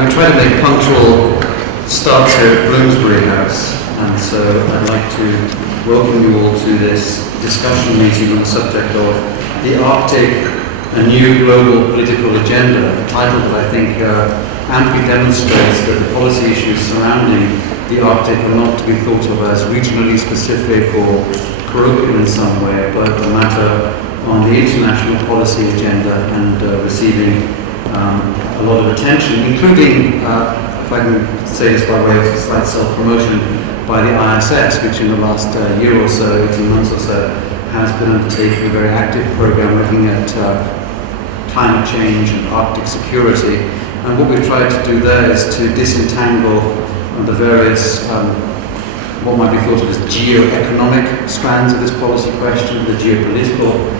we try to make punctual starts here at Bloomsbury House, and so I'd like to welcome you all to this discussion meeting on the subject of the Arctic, a new global political agenda, a title that I think amply demonstrates that the policy issues surrounding the Arctic are not to be thought of as regionally specific or parochial in some way, but a matter on the international policy agenda and receiving a lot of attention, including, if I can say this by way of slight self-promotion, by the ISS, which in the last year or so, 18 months or so, has been undertaking a very active program looking at climate change and Arctic security. And what we've tried to do there is to disentangle the various what might be thought of as geo-economic strands of this policy question, the geopolitical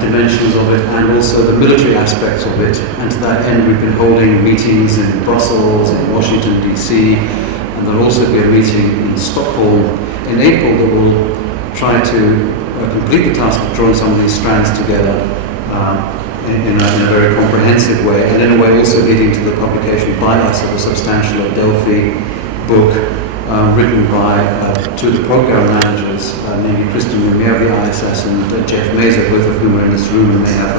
dimensions of it, and also the military aspects of it. And to that end, we've been holding meetings in Brussels, in Washington, D.C., and there'll also be a meeting in Stockholm in April that will try to complete the task of drawing some of these strands together in a very comprehensive way, and in a way also leading to the publication by us of a substantial Delphi book written by two of the program managers, namely Christian Lumiere of the ISS and Jeff Mazur, both of whom are in this room and may have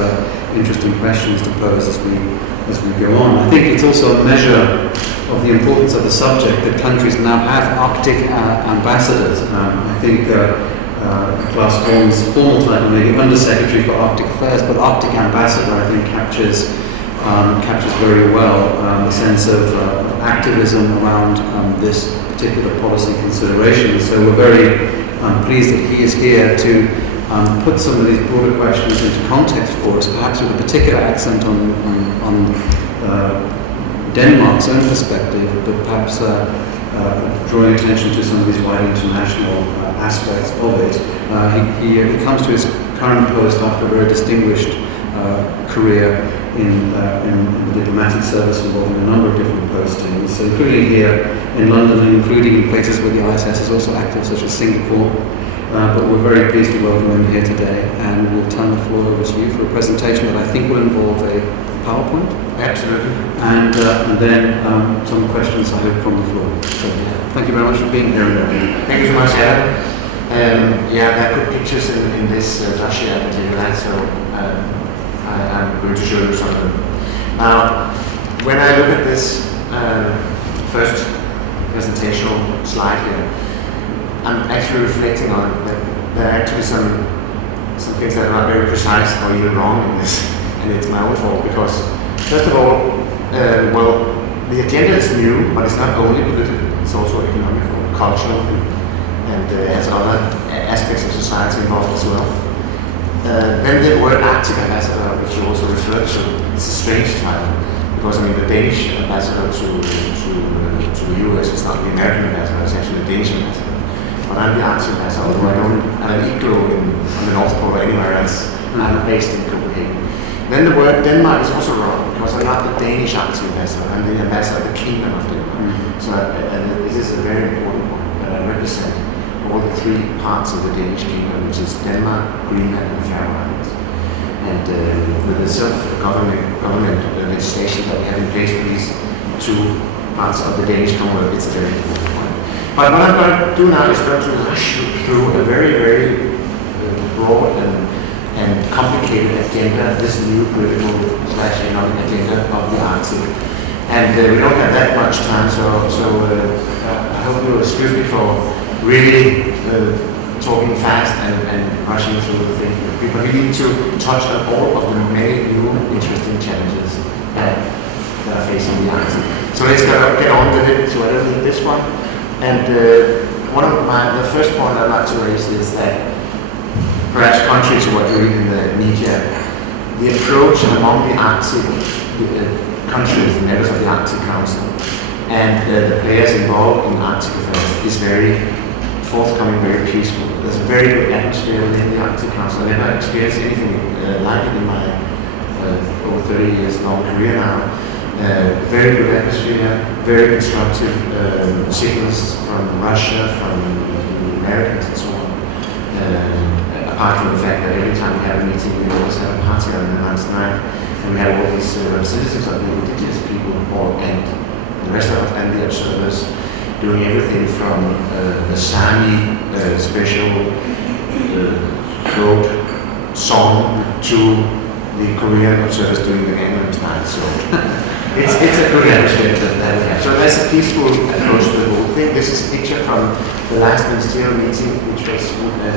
interesting questions to pose as we go on. I think it's also a measure of the importance of the subject that countries now have Arctic ambassadors. I think Klaus Holm's formal title may be Undersecretary for Arctic Affairs, but Arctic Ambassador I think captures very well the sense of activism around this particular policy consideration. So we're very pleased that he is here to put some of these broader questions into context for us, perhaps with a particular accent on Denmark's own perspective, but perhaps drawing attention to some of these wide international aspects of it. He comes to his current post after a very distinguished career in the diplomatic service involving a number of different postings, including here in London and including in places where the ISS is also active, such as Singapore. But we're very pleased to welcome him here today, and we'll turn the floor over to you for a presentation that I think will involve a PowerPoint. Absolutely. And then some questions, I hope, from the floor. So, thank you very much for being here. Thank you so much, Adam. There are good pictures in this dossier material, so I'm going to show you some of them. Now, when I look at this first presentational slide here, I'm actually reflecting on that there are actually some things that are not very precise or even wrong in this, and it's my own fault because, first of all, the agenda is new, but it's not only political, it's also economical, cultural, and has other aspects of society involved as well. Then the word Arctic ambassador, which you also referred to, it's a strange title because the Danish ambassador to the US is not the American ambassador; it's actually the Danish ambassador. But I'm the Arctic ambassador, although I don't have an igloo on the North Pole or anywhere else. I'm based in Copenhagen. Then the word Denmark is also wrong because I'm not the Danish Arctic ambassador; I'm the ambassador of the Kingdom of Denmark. So, and this is a very important one that I represent all the three parts of the Danish kingdom, which is Denmark, Greenland, and Faroe Islands. And with the self-government legislation that we have in place for these two parts of the Danish Commonwealth, it's a very important point. But what I'm going to do now is going to rush you through a very, very broad and complicated agenda, this new political/economic agenda of the Arctic. And we don't have that much time, so I hope you'll excuse me for really talking fast and rushing through the thing. But we need to touch on all of the many new interesting challenges that are facing the Arctic. So let's get on with it. So I don't need this one. And one of the first point I'd like to raise is that perhaps contrary to what you read in the media, the approach among the Arctic countries, the members of the Arctic Council, and the players involved in Arctic affairs is very forthcoming, very peaceful. There's a very good atmosphere within the Arctic Council. I've never experienced anything like it in my over 30 years long career now. Very good atmosphere, very constructive signals from Russia, from the Americans and so on. Apart from the fact that every time we have a meeting, we always have a party on the last night. And we have all these representatives of the indigenous people and the rest of us and the observers doing everything from the Sami special throat song to the Korean observers doing the Gangnam Style. So it's a good atmosphere that we have. So that's a peaceful approach to the whole thing. This is a picture from the last ministerial meeting, which was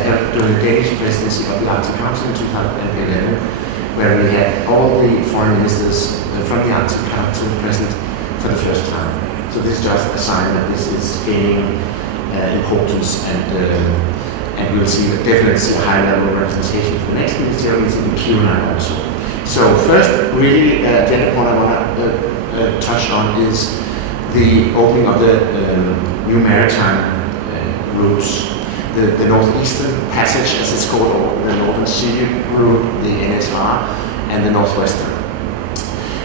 held during the Danish presidency of the Arctic Council in 2011, where we had all the foreign ministers from the Arctic Council present for the first time. So this is just a sign that this is gaining importance, and we'll definitely see a high level of representation for the next ministerial meeting in Kiruna also. So first, really, agenda point I want to touch on is the opening of the new maritime routes, the northeastern passage, as it's called, or the Northern Sea route, the NSR, and the northwestern.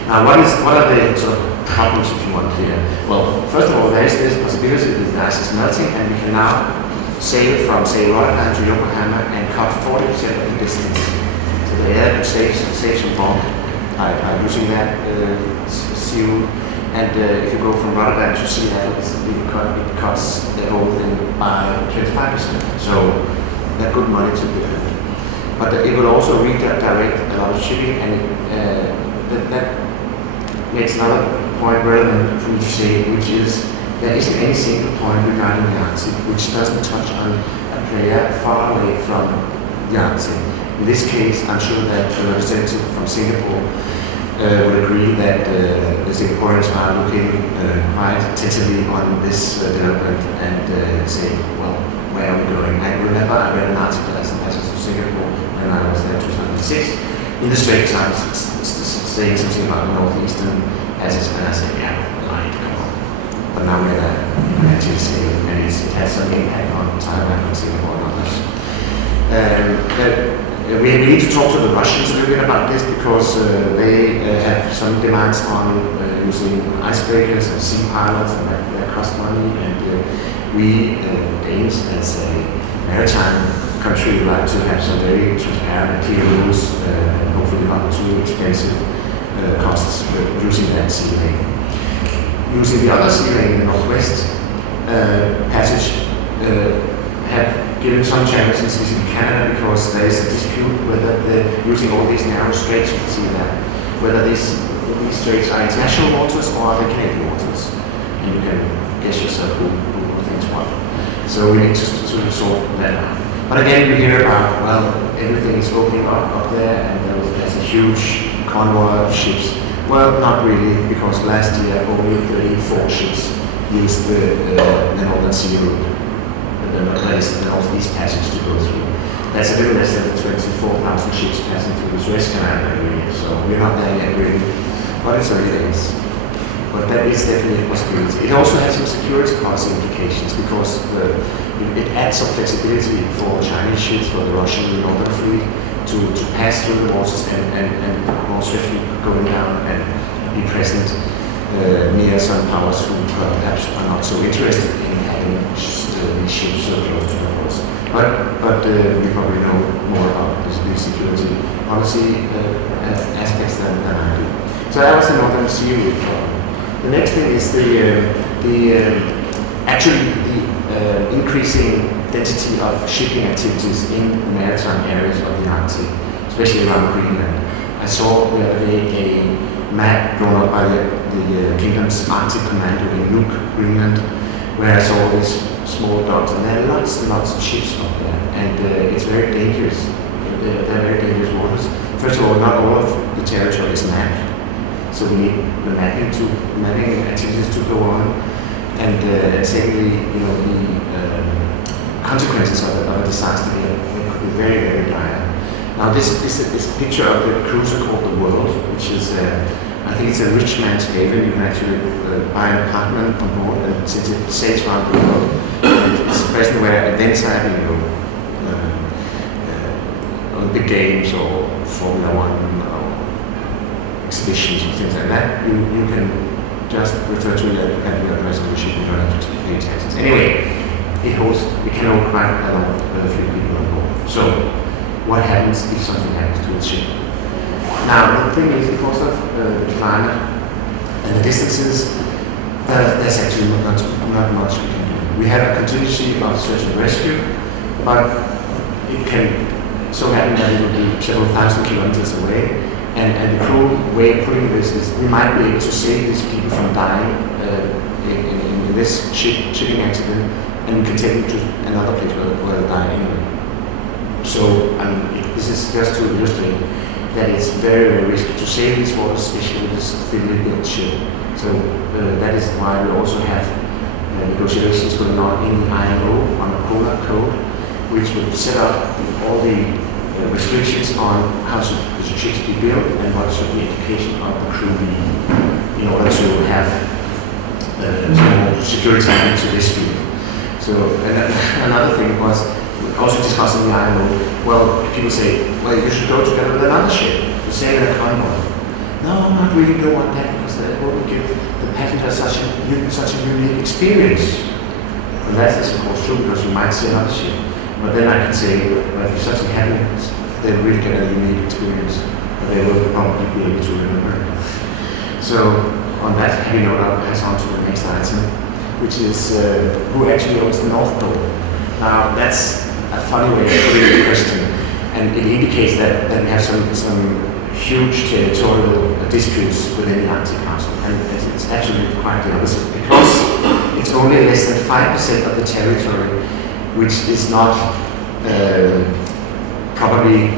Now, what are the sort of problems, if you want, here? Well, first of all, there is this possibility that the ice is melting, and we can now sail from, say, Rotterdam to Yokohama and cut 40% of the distance. So the air can save some bulk by using that sea route. And if you go from Rotterdam to Seattle, it cuts the whole thing by 25%. So that's good money to be earned. But it will also redirect a lot of shipping, and that makes another point relevant for me to say, which is there isn't any single point regarding the Arctic which doesn't touch on a player far away from the Arctic. In this case, I'm sure that the representative from Singapore would agree that the Singaporeans are looking quite attentively on this development and say, well, where are we going? I remember I read an article as ambassador to Singapore when I was there in 2006 in the Straits Times saying something about the northeastern passage, and I said, yeah, right, come on. But now we're there, you can actually see it, and it has some impact on Taiwan and Singapore and others. We need to talk to the Russians a little bit about this, because they have some demands on using icebreakers and sea pilots, and that cost money, and we Danes, as a maritime country, like to have some very transparent and clear rules, and hopefully not too expensive costs for using that sea lane. Using the other sea lane, the northwest passage, have given some challenges in Canada, because there is a dispute whether using all these narrow straits, you can see that, whether these straits are international waters or are they Canadian waters. And you can guess yourself who thinks what. So we need to sort that out. But again, you hear about, well, everything is opening up there, and there's a huge convoy of ships. Well, not really, because last year only 34 ships used the Northern Sea route, that is the Northeast Passage, to go through. That's a little less than the 24,000 ships passing through the Suez Canal every year, so we're not there yet really, but it's early days. But that is definitely a possibility. It also has some security policy implications, because it adds some flexibility for Chinese ships, for the Russian and Northern fleet, to pass through the waters and more swiftly going down and be present near some powers who perhaps are not so interested in having these ships so close to the coast. But we probably know more about the security policy aspects than I do. So that was the Northern Sea route. The next thing is actually the increasing density of shipping activities in the maritime areas of the Arctic, especially around Greenland. I saw the other day a map drawn up by the Kingdom's Arctic Commander in Nuuk, Greenland, where I saw all these small dots, and there are lots and lots of ships up there, and it's very dangerous. They're very dangerous waters. First of all, not all of the territory is mapped, so we need the mapping activities to go on, and secondly, the consequences of a disaster here could be very, very dire. Now, this picture of the cruiser called the World, which is, I think it's a rich man's haven. You can actually buy an apartment on board, and since it sails around the world, it's a place where events are happening, Olympic Games or Formula One or exhibitions and things like that. You can just refer to that at your address of the ship and you don't have to pay taxes. Anyway, it can hold quite a lot of few people on board. So, what happens if something happens to the ship? Now, the thing is, because of the climate and the distances, there's actually not much we can do. We have a contingency of search and rescue, but it can so happen that it will be several thousand kilometers away. And the cruel way of putting this is we might be able to save these people from dying in this shipping accident, and we can take them to another place where they die anyway. So, I mean, this is just to illustrate that it's very, very risky to save these waters, especially with this thinly built ship. So that is why we also have negotiations going on in the IMO on a polar code, which will set up all the restrictions on how the ships be built and what should the education of the crew be in order to have more security into this field. So, and another thing was also discussing the IMO. Well, people say, well, you should go together with another ship, the same in a convoy. No, not really don't want that, because that wouldn't give the passenger such a unique experience. And that is of course true, because you might see another ship. But then I can say, well, if something happens, they really get a unique experience, and they will probably be able to remember it. So, on that happy note, I'll pass on to the next item, which is who actually owns the North Pole. Now, that's a funny way of putting the question, and it indicates that we have some huge territorial disputes within the Arctic Council, and it's actually quite the opposite, because it's only less than 5% of the territory which is not properly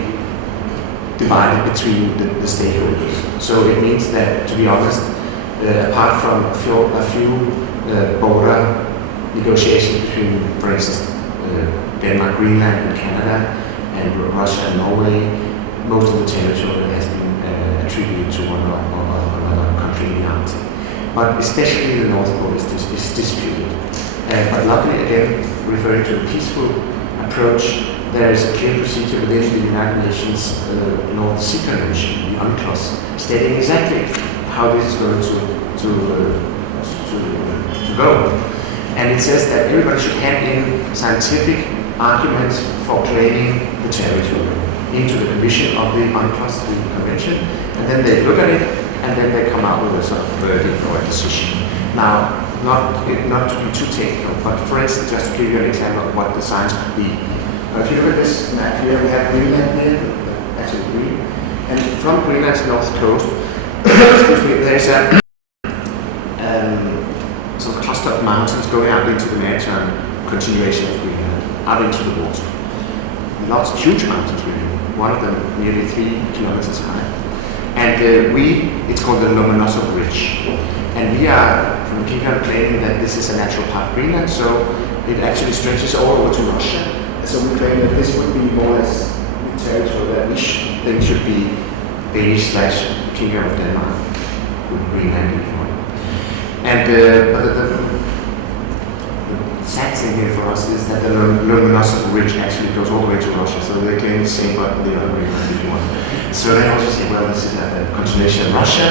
divided between the stakeholders. So it means that, to be honest, apart from a few border negotiations between, for instance, Denmark, Greenland, and Canada, and Russia and Norway, most of the territory has been attributed to one or another country in the Arctic. But especially the North Pole is disputed. But luckily, again, referring to a peaceful approach, there is a clear procedure within the United Nations North Sea Convention, the UNCLOS, stating exactly how this is going to go. And it says that everybody should hand in scientific arguments for claiming the territory into the Commission of the UNCLOS, the convention, and then they look at it, and then they come out with a sort of verdict or a decision. Now, not to be too technical, but for instance, just to give you an example of what the science could be. If you look at this map here, we have Greenland here, actually green, and from Greenland's north coast, excuse me, there's a sort of cluster of mountains going out into the maritime continuation of Greenland, out into the water. Lots of huge mountains, really. One of them nearly 3 kilometers high. And it's called the Lomonosov Ridge. And we are, from the Kingdom, claiming that this is a natural part of Greenland, so it actually stretches all over to Russia. So we claim that this would be more or less the territory that we think should be Danish/Kingdom of Denmark, with Greenland in front. And but the sad thing here for us is that the Lomonosov Ridge actually goes all the way to Russia, so they claim the same but the other way around if you want. So they also say, well, this is a continuation of Russia,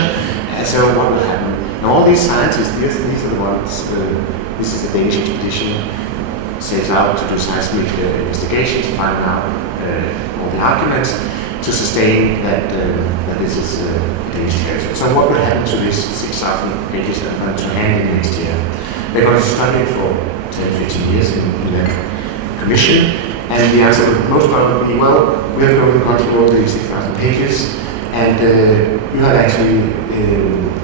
and so what will happen? Now all these scientists, these are the ones, this is the Danish expedition, sails out to do seismic investigations, find out all the arguments to sustain that this is Danish territory. So what will happen to these 6,000 pages that are going to hand in next year? They're going to study it for 10-15 years in that commission, and the answer would most probably be, well, we have gone through all these 6,000 pages, and you have actually,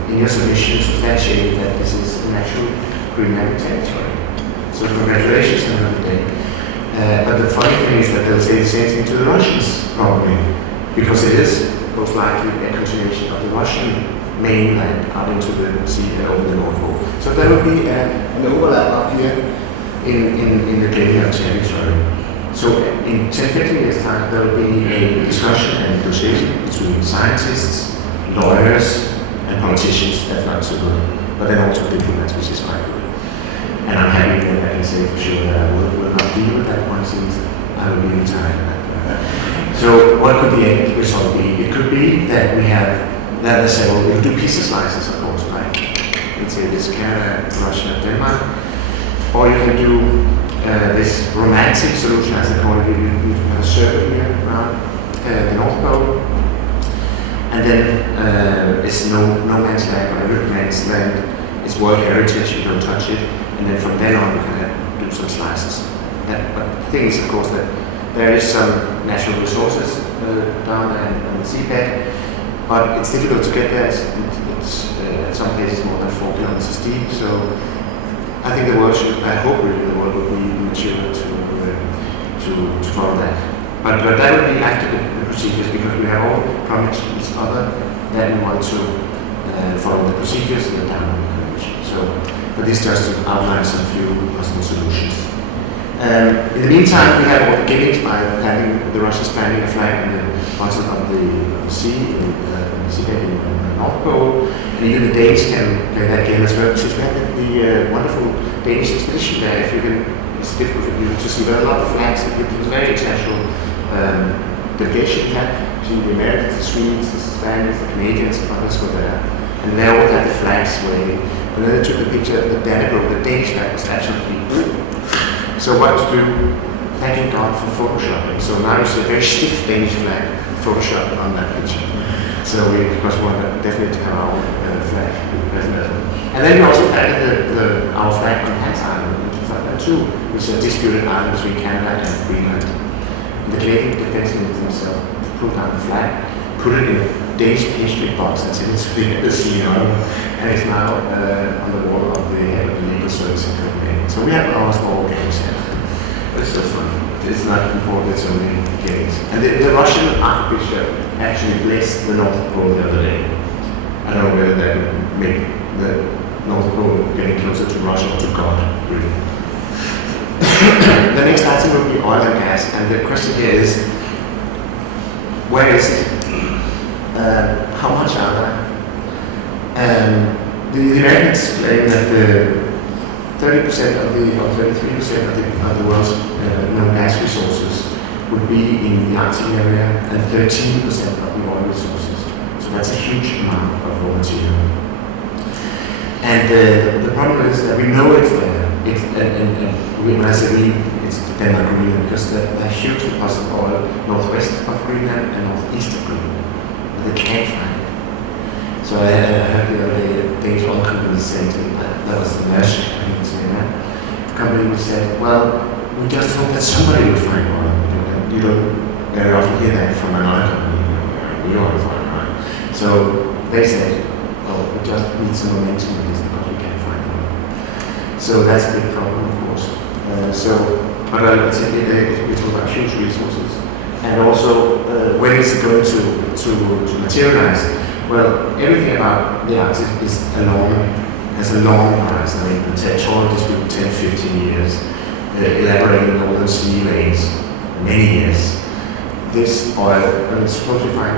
in your submission, substantiated that this is an actual Greenland territory. So congratulations on another day. But the funny thing is that they'll say the same thing to the Russians, probably, because it is most likely a continuation of the Russian mainland out into the sea and over the North Pole. So there will be an overlap up here in the claiming of territory. So in 10-15 years' time, there will be a discussion and negotiation between scientists, lawyers, and politicians. That's not so good. But then also diplomats, which is quite good. And I'm happy that I can say for sure that I will not deal with that one since I will be retired. So what could the end result be? It could be that we have, that they say, well, we'll do piece slices, of course, like, let's say this Canada, Russia, Denmark. Or you can do this romantic solution, as they call it. You have a circle here around the North Pole. And then it's no man's land or every man's land. It's World Heritage, you don't touch it. And then from then on, you can do some slices. But the thing is, of course, that there is some natural resources down there on the seabed, but it's difficult to get there. It's at some places more than 4 kilometers deep. So I think the world should, I hope really the world will be mature to follow that. But that would be after the procedures, because we have all promised each other that we want to follow the procedures in the Downwind Convention. So, but this just to outline some few possible solutions. In the meantime, we have all the gimmicks by the Russians planting a flag in the bottom of the sea, in the seabed in the North Pole, and even the Danes can play that game as well. Since we had the wonderful Danish expedition there, it's difficult for you to see, there are a lot of flags. It was very international delegation here. The Americans, the Swedes, the Spaniards, the Canadians, and others were there, and they all had the flags waving. And then they took the picture, the Dannebrog, the Danish flag was absolutely. So what to do? Thanking God for photoshopping. So now you see a very stiff Danish flag photoshopped on that picture. So because we want to definitely have our own flag present. And then we also added our flag on Hans Island in 2002, which is a disputed island between Canada and Greenland. And the Canadian Defense Minister himself pulled down the flag, put it in a Danish pastry box and sent it to the sea in Ireland, and it's now on the wall of the head of the naval service in Copenhagen. So we have our small games here. But it's so fun. It's not important, it's only games. And the Russian Archbishop actually blessed the North Pole the other day. I don't know whether that would make the North Pole getting closer to Russia or to God, really. The next item will be oil and gas, and the question here is, where is it? How much are there? The Americans claim that 30% of the, or 33% of the world's known gas resources would be in the Arctic area, and 13% of the oil resources. So that's a huge amount of raw material. And the problem is that we know it's there. When I say we, it's Denmark and Greenland, because there are huge deposits of oil northwest of Greenland and northeast of Greenland. But they can't find it. So I heard the other day a Danish oil company saying to me, that was the Maersk, I think saying that. The company said, well, we just hope that somebody will find oil. You don't very often hear that from an oil company. We ought to find oil. So they said, well, we just need some momentum in this because we can't find oil. So that's a big problem, of course. But I think we talk about huge resources. And also, when is it going to materialize? Well, everything about the Arctic has a long horizon. I mean, the territorial dispute 10, 15 years, elaborating northern sea lanes, many years. This oil, when it's supposed to find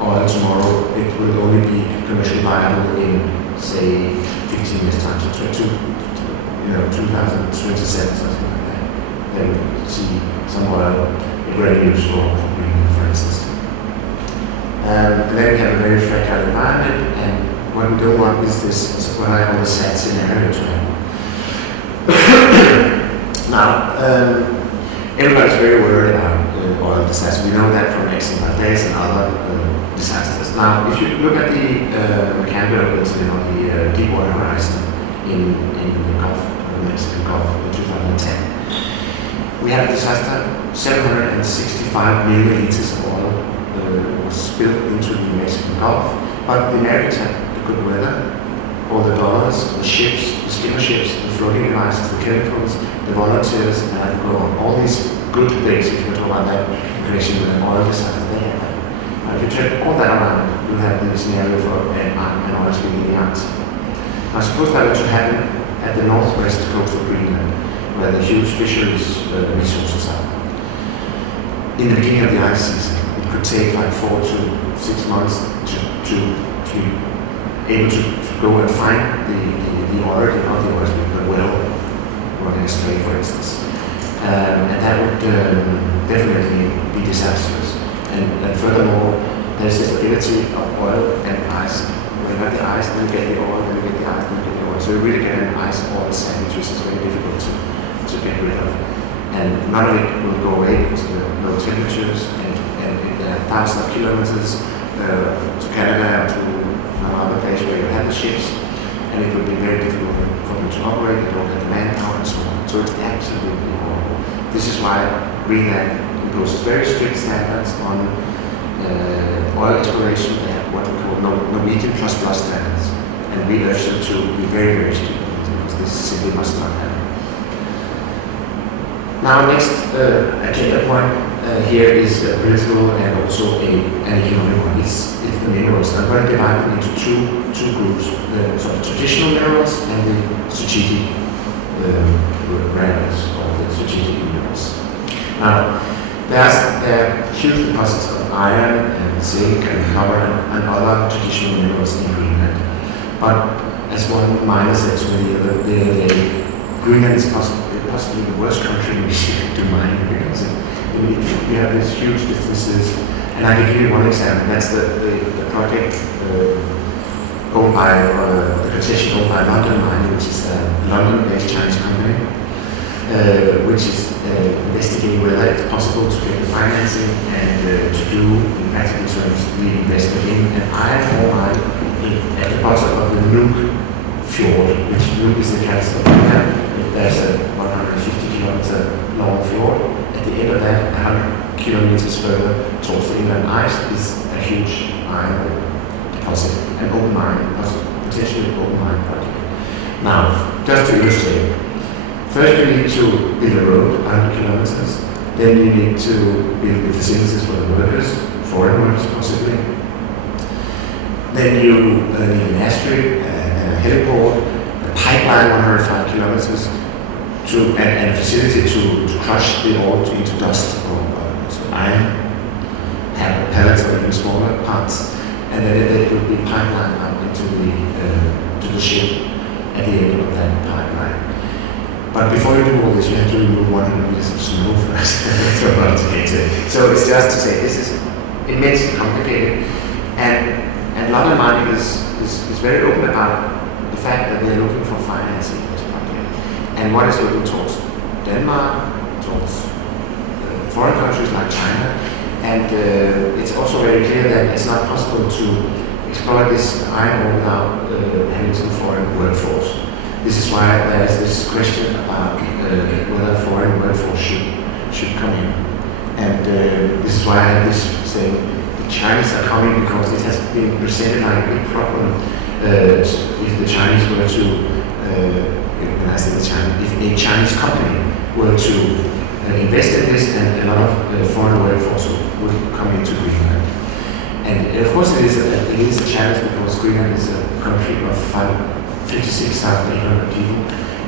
oil tomorrow, it will only be commercially viable in, say, 15 years time, to 2027, something like that. Then we see some oil in revenues for Greenland, for instance. And then we have a very fragile environment, and what we don't want is this, what I call the sad scenario to happen. Now, everybody's very worried about oil disasters. We know that from Exxon Valdez and other disasters. Now, if you look at the Macondo incident on the Deepwater Horizon in the Gulf, the Mexican Gulf in 2010, we had a disaster. 765 million liters of oil was spilled into the Mexican Gulf, but the Americans had the good weather, all the dollars, the ships, the skimmer ships, the floating devices, the chemicals, the volunteers, and I can go on. All these good things, if you talk about that in connection with an oil disaster, they had that. Now, if you turn all that around, you have the scenario for an oil spill in the Arctic. Now, suppose that were to happen at the northwest coast of Greenland, where the huge fisheries resources are. In the beginning of the ice season, it could take like 4 to 6 months to be able to go and find the oil, not the oil, but the well running astray, for instance. And that would definitely be disastrous. And furthermore, there's this ability of oil and ice. When you have the ice, then you get the oil, then you get the ice, then you get the oil. So you really get an ice-oil sandwich, which is very difficult to get rid of. And none of it will go away because there are low temperatures and there are thousands of kilometers to Canada or to some other place where you have the ships, and it would be very difficult for them to operate. They don't have the manpower and so on. So it's absolutely horrible. This is why Greenland imposes very strict standards on oil exploration. They have what we call Norwegian plus standards, and we urge them to be very, very strict on this, because this simply must not happen. Now, next agenda point here is a political and also an economic one. It's the minerals. I'm going to divide them into two groups: the sort of traditional minerals and the strategic minerals, or the strategic minerals. Now, there are huge deposits of iron and zinc and copper and other traditional minerals in Greenland. But as one miner said to me the other day, Greenland is possibly the worst country in Michigan to mine, because we have these huge distances. And I can give you one example. That's the project owned by the concession owned by London Mining, which is a London-based Chinese company, which is investigating whether it's possible to get the financing and to do, in practical terms, the investment in an iron ore mine at the bottom of the Nuuk Fjord, which Nuuk is the capital of Greenland. There's a 150 kilometer long fjord. At the end of that, 100 kilometers further towards the inland ice is a huge iron ore deposit, an open mine, potentially an open mine project. Now, just to illustrate, first you need to build a road, 100 kilometers. Then you need to build the facilities for the workers, foreign workers possibly. Then you need an airstrip, a heliport, a pipeline 105 kilometers, and a facility to crush the ore into dust or iron pellets or even smaller parts, and then it will be pipelined out into the ship at the end of that pipeline. But before you do all this, you have to remove 100 meters of snow first. So it's just to say this is immensely complicated, and London Mining is very open about the fact that they're looking for financing for this project. And what is looking towards Denmark, towards foreign countries like China, and it's also very clear that it's not possible to exploit this iron ore without having some foreign workforce. This is why there's this question about whether foreign workforce should come in. And this is why I have this saying, the Chinese are coming because it has been presented like a big problem if the Chinese were to, when I say the Chinese, if a Chinese company were to invest in this, and a lot of foreign workforce would come into Greenland. And of course it is a challenge, because Greenland is a country of 56,800 people,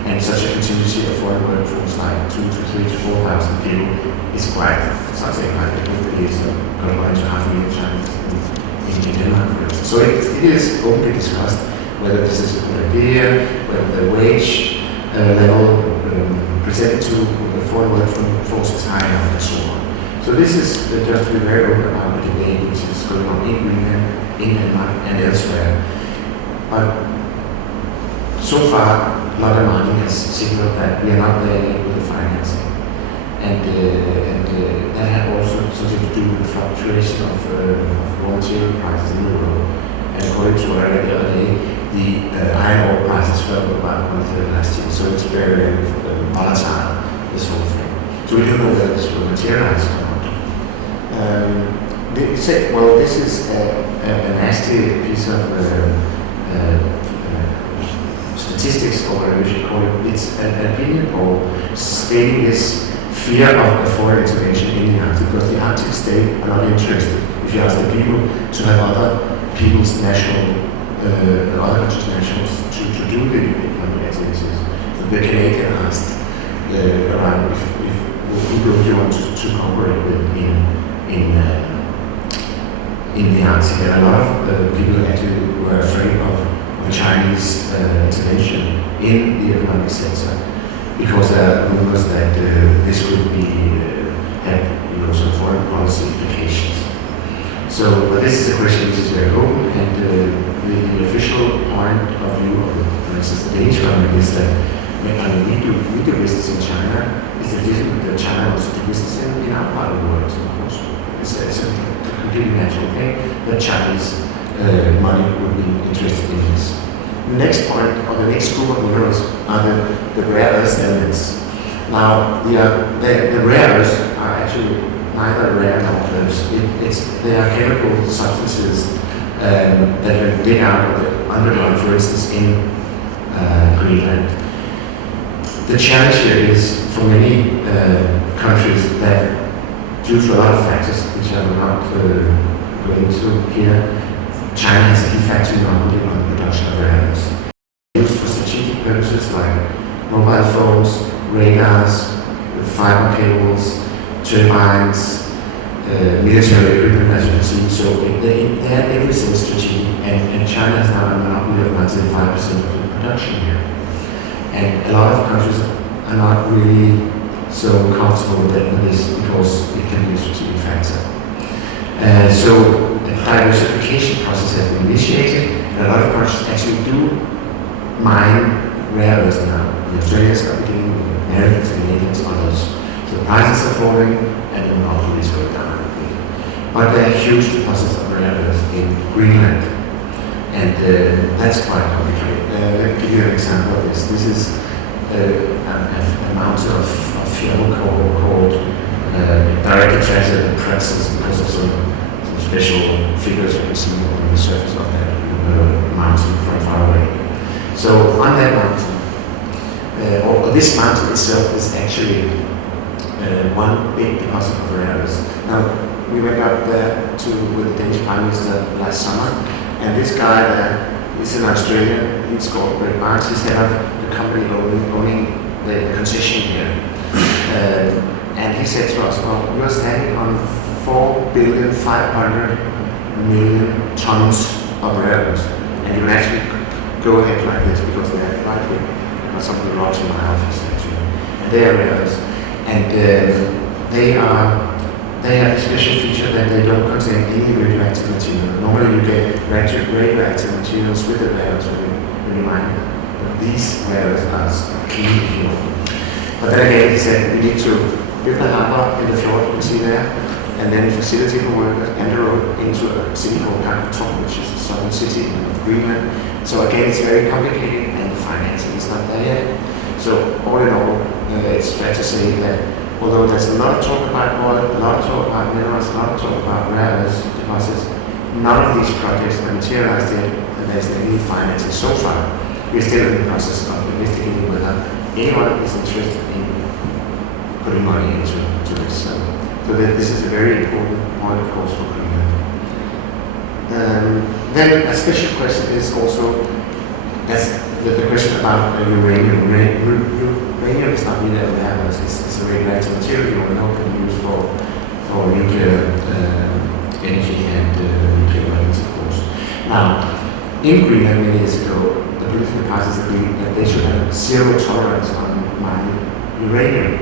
and such a contingency of foreign workforce like 2,000 to 3,000 to 4,000 people is quite something like it is going on to half a million Chinese in Denmark, for instance. So it is openly discussed whether this is a good idea, whether the wage level presented to the foreign workforce is high enough, and so on. So this is just to be very open about the debate which is going on in Greenland, in Denmark, and elsewhere. But so far, London Mining has signaled that we are not there yet with the financing. And that had also something to do with the fluctuation of raw material prices in the world. And according to what I read the other day, the iron ore prices fell about 1/3 last year. So it's very, very volatile, this whole thing. So we don't know whether this will materialize or not. They said, well, this is a nasty piece of statistics, or whatever you should call it. It's an opinion poll stating this fear of a foreign intervention in the Arctic, because the Arctic state are not interested, if you ask the people, to have other people's national, other countries' nationals to do the economic activities. The Canadian asked around if who do you want to cooperate with in the Arctic, and a lot of people actually were afraid of Chinese intervention in the economic sector, because there are rumors that this could be have some foreign policy implications. So, but this is a question which is very open, and the official point of view of, for instance, the Danish government is that we do business in China. It's legitimate that China wants to do business in our part of the world, of course. It's a completely natural thing that Chinese money would be interested in this. The next point, or the next group of minerals, are the rare earth elements. Now, the rare earths are actually neither rare nor earths. They are chemical substances that you dig out of the underground, for instance, in Greenland. The challenge here is for many countries that, due to a lot of factors which I will not go into here, China has a de facto monopoly on the production of rare earths. Used for strategic purposes like mobile phones, radars, fiber cables, turbines, military equipment, as you can see. So they have everything strategic, and China has now a monopoly of 95% of the production here. And a lot of countries are not really so comfortable with this because it can be a strategic factor. So the diversification process has been initiated, and a lot of countries actually do mine rare earths now. The Australians are beginning, the Americans, Canadians, others. So the prices are falling and the monopoly is going down. But there are huge deposits of rare earths in Greenland, and that's quite complicated. Let me give you an example of this. This is a mountain of fuel called directly translated pretzels because of some special figures you can see on the surface of that mountain from far away. So on that mountain, or this mountain itself is actually one big deposit of rare earths. Now, we went up there with the Danish Prime Minister last summer, and this guy there is an Australian, he's called Greg Barnes, he's head of the company owning the concession here. And he said to us, well, we are standing on 4,500,000,000 tons of rare earths, and you can actually go ahead like this because they are right here. I've got something wrong in my office actually. And they are rare earths. And they have a special feature that they don't contain any radioactive material. Normally you get radioactive materials with the rare earths when you mine it. But these rare earths are clean, if you know. But then again, he said we need to build a harbor in the fjord, you can see there, and then facility for workers and the road into a city called Kakotom, which is a southern city of Greenland. So again, it's very complicated and the financing is not there yet. So all in all, it's fair to say that although there's a lot of talk about oil, a lot of talk about minerals, a lot of talk about rare earth deposits, none of these projects have materialized yet, and there's any financing so far. We're still in the process of investigating whether anyone is interested in putting money into this. So this is a very important point, of course, for Greenland. Then a special question is also that's the question about uranium. Uranium is not really a rare earth, it's a radioactive material you know can be used for nuclear energy and nuclear weapons, of course. Now, in Greenland many years ago, the political parties agreed that they should have zero tolerance on mining uranium.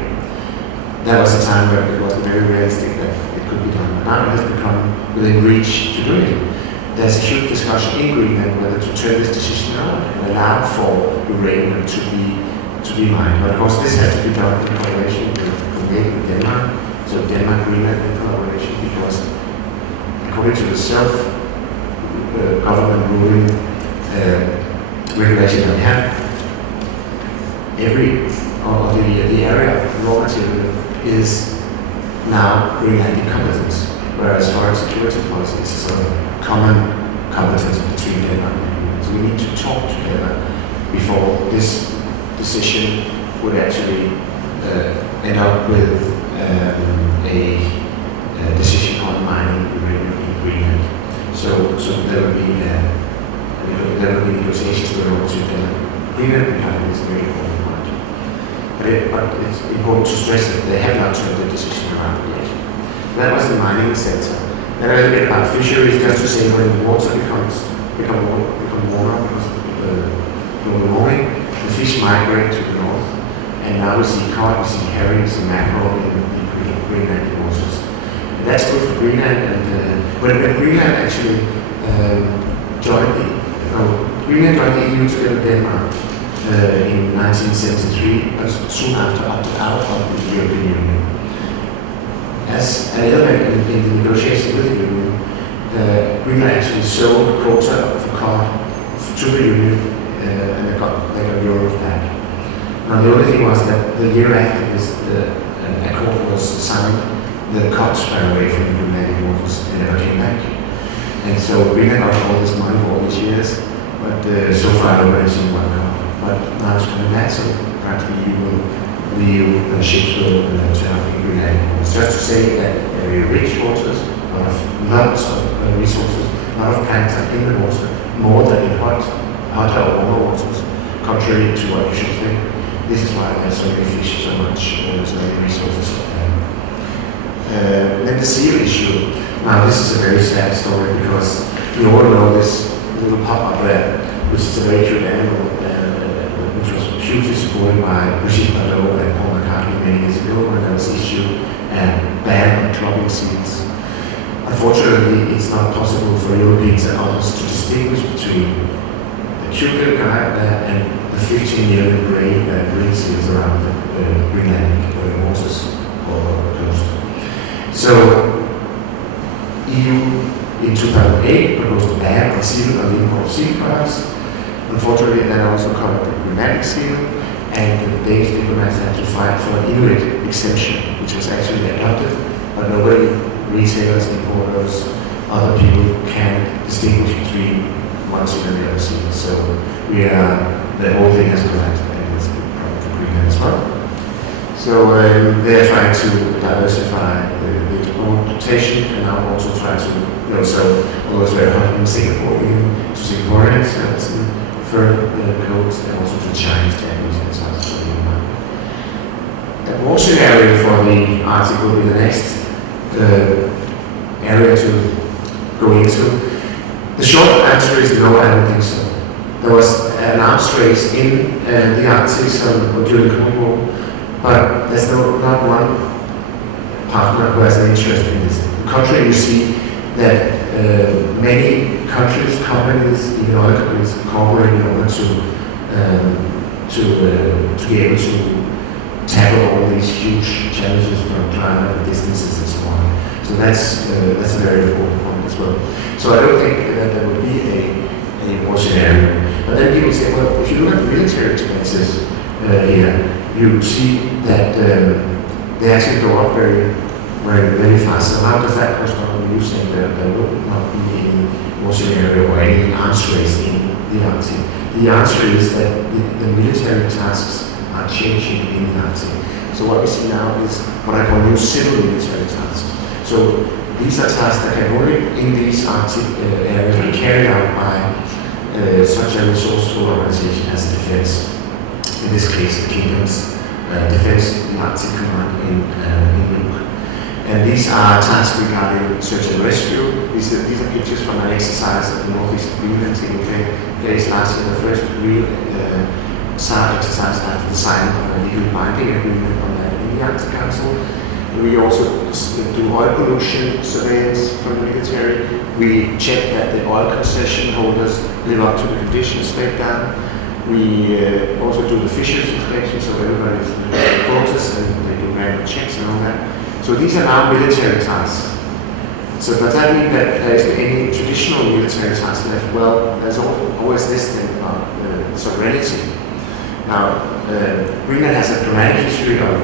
There was a time where it wasn't very realistic that it could be done, but now it has become within reach to do it. There's a huge discussion in Greenland whether to turn this decision around and allow for uranium to be mined. But of course, this has to be done in collaboration with Denmark. So Denmark, Greenland in collaboration, because according to the self-government ruling regulation that we have, the area of raw material is now Greenlandic competence, whereas foreign security policy is a sort of common competence between Denmark and Greenland. So we need to talk together before this decision would actually end up with a decision on mining uranium in Greenland. So there will be negotiations going on to Denmark. Greenland regarding this very important point. But it's important to stress that they have not turned the decision around yet. That was the mining sector. Then a little bit about fisheries, just to say when water become warmer because of global warming, the fish migrate to the north, and now we see cod, we see herrings and mackerel in Greenland waters. And that's good for Greenland. And when Greenland actually joined the EU together with Denmark in 1973, soon after opted out of the European Union. As an element in the negotiation with the Union, Greenland actually sold a quota of a cod to the Union, and they got euros back. Now the only thing was that the year after this accord was signed, the cod ran away from the Greenlandic waters and never came back. And so Greenland got all this money for all these years, but so far nobody has seen one cod. But now it's coming back, so perhaps the EU ships will turn up in Greenland. It's just to say that very rich waters, lots of resources, a lot of plankton in the water, more than in hotter or warmer waters, contrary to what you should think. This is why there's so many fish, so many resources. Then the seal issue. Now this is a very sad story because we all know this little pop-up there, which is a very cute animal, which was hugely supported by Brigitte Bardot and Paul McCartney many years ago when there was issued and ban on clubbing seals. Unfortunately, it's not possible for Europeans and others to distinguish between the cute little guy there and the 15-year-old grey seals around the Greenlandic waters or coast. So, EU in 2008 proposed a ban on seal on the import of seal products. Unfortunately, that also covered the Greenlandic seal, and the Danish diplomats had to fight for an Inuit exemption, which was actually adopted, but nobody, retailers, importers, other people can distinguish between one seal and the other seal. So the whole thing has collapsed, and it's a big problem for Greenland as well. So they are trying to diversify the exportation and now also try to, so although it's very hot in Singapore, even to Singaporeans, fur coats, and also to Chinese, Japanese, and South Korean market. The washing area for the Arctic will be the next area to go into. The short answer is no, I don't think so. There was an arms race in the Arctic during the Cold War, but there's not one partner who has an interest in this. The contrary, you see that many countries, companies, even other companies, cooperate in order to be able to tackle all these huge challenges from climate, distances, and so on. So that's a very important point as well. So I don't think that there will be a war scenario. But then people say, well, if you look at military expenses here, you see that they actually go up very, very, very fast. So how does that correspond with you saying that there will not be any war scenario or any arms race in the Arctic? The answer is that the military tasks are changing in the Arctic. So what we see now is what I call new civil military tasks. So these are tasks that can only in these Arctic areas be carried out by such a resourceful organization as defense. In this case, the Kingdom's Defense Arctic Command in Nuuk. And these are tasks regarding search and rescue. These are pictures from an exercise at the northeast of Greenland taking place last year, the first real SAR exercise after the signing of a legally binding agreement on that in the Arctic Council. We also do oil pollution surveillance from the military. We check that the oil concession holders live up to the conditions laid down. We also do the fisheries inspection, so everybody's in the quotas and they do random checks and all that. So these are now military tasks. So does that mean that there isn't any traditional military tasks left? Well, there's always this thing about sovereignty. Now, Greenland has a dramatic history of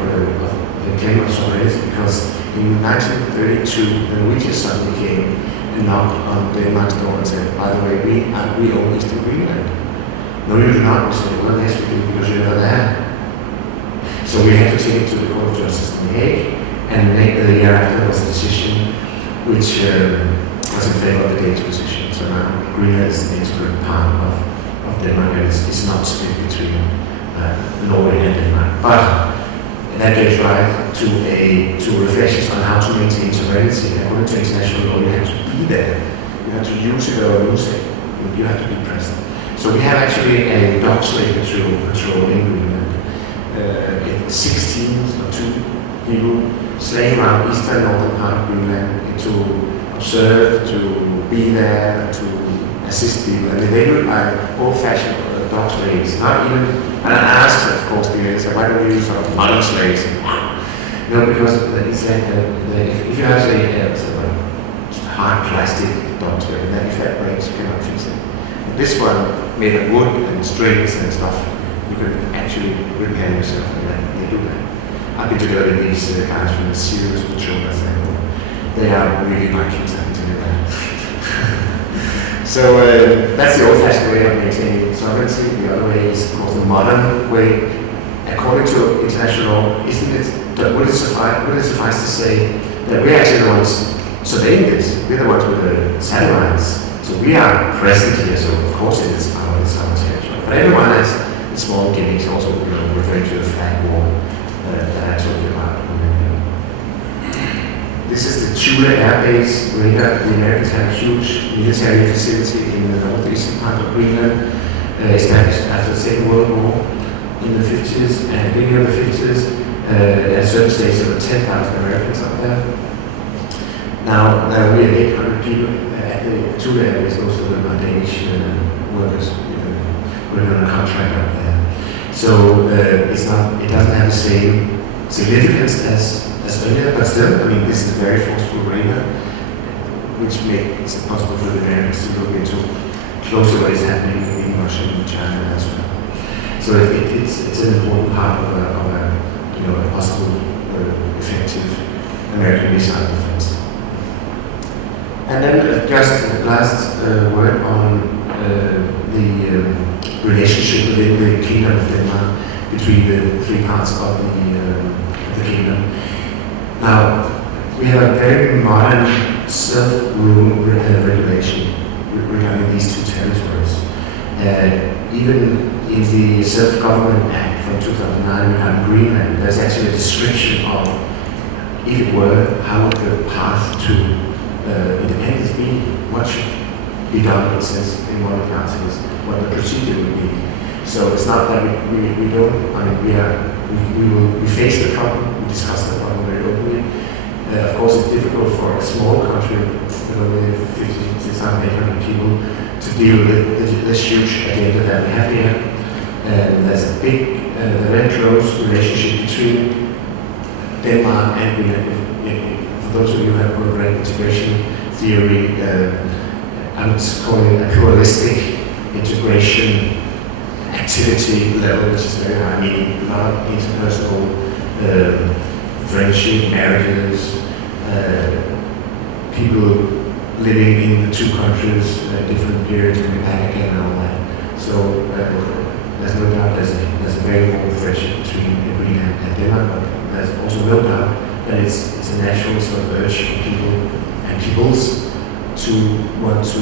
the claim of sovereignty because in 1932, the Norwegians suddenly came and knocked on Denmark's door and said, by the way, we own Eastern Greenland. No, you do not. We said, well, yes, we do, because you're never there. So we had to take it to the Court of Justice in The Hague, and the year after there was a decision which was in favor of the Danish position. So now Greenland is an integral part of Denmark, and it's not split between Norway and Denmark. But that gives rise to reflections on how to maintain sovereignty. According to international law, you have to be there. You have to use it or lose it. You have to be present. So we have actually a dog sled patrol in Greenland. 16 or 2 people sleighing around eastern and northern part of Greenland to observe, to be there, to assist people. And they do it by old-fashioned dog sleds. Not even, and I asked, of course, the lady said, why don't you use sort of modern sleds? No, because he said that if you have a hard plastic dovetail, and then if that breaks, you cannot fix it. This one, made of wood and strings and stuff, you can actually repair yourself, and they do that. I've been together with these guys from the Sirius Patrol, they are really Vikings, I can tell you that. So that's the old-fashioned way of maintaining sovereignty. The other way is, of course, the modern way. According to international law, would it suffice to say that we're actually the ones surveying this? We're the ones with the satellites. So we are present here, so of course it's our territory. But everyone has small gimmicks, also referring to the flag war that I told you about. This is the Thule Air Base. The Americans had a huge military facility in the northeastern part of Greenland, established after the Second World War in the 50s, and beginning of the 50s. At certain stages there were 10,000 Americans up there. Now we have 800 people at the Thule Air Base. Most of them are Danish workers working on a contract up there. So it doesn't have the same significance as earlier, but still, I mean, this is a very forceful radar, which makes it possible for the Americans to look into closer what is happening in Russia and China as well. So it's an important part of a possible effective American missile defense. And then just the last word on the relationship within the Kingdom of Denmark between the three parts of the kingdom. Now, we have a very modern self-rule regulation regarding these two territories. Even in the Self-Government Act from 2009, we have Greenland. There's actually a description of, if it were, how would the path to independence be, what should be done, it says in one of the articles, what the procedure would be. So it's not that we don't, I mean, we face the problem, we discuss the problem very openly. Of course, it's difficult for a small country, with 56,800 people, to deal with this huge agenda that we have here. There's a big, very close relationship between Denmark and Greenland. For those of you who have read integration theory, I would call it a pluralistic integration activity level, which is very high, meaning a lot of interpersonal friendship, marriages, people living in the two countries at different periods, coming back again and all that. So there's no doubt there's a very warm friendship between Greenland and Denmark, but there's also no doubt that it's a natural sort of urge for people and peoples to want to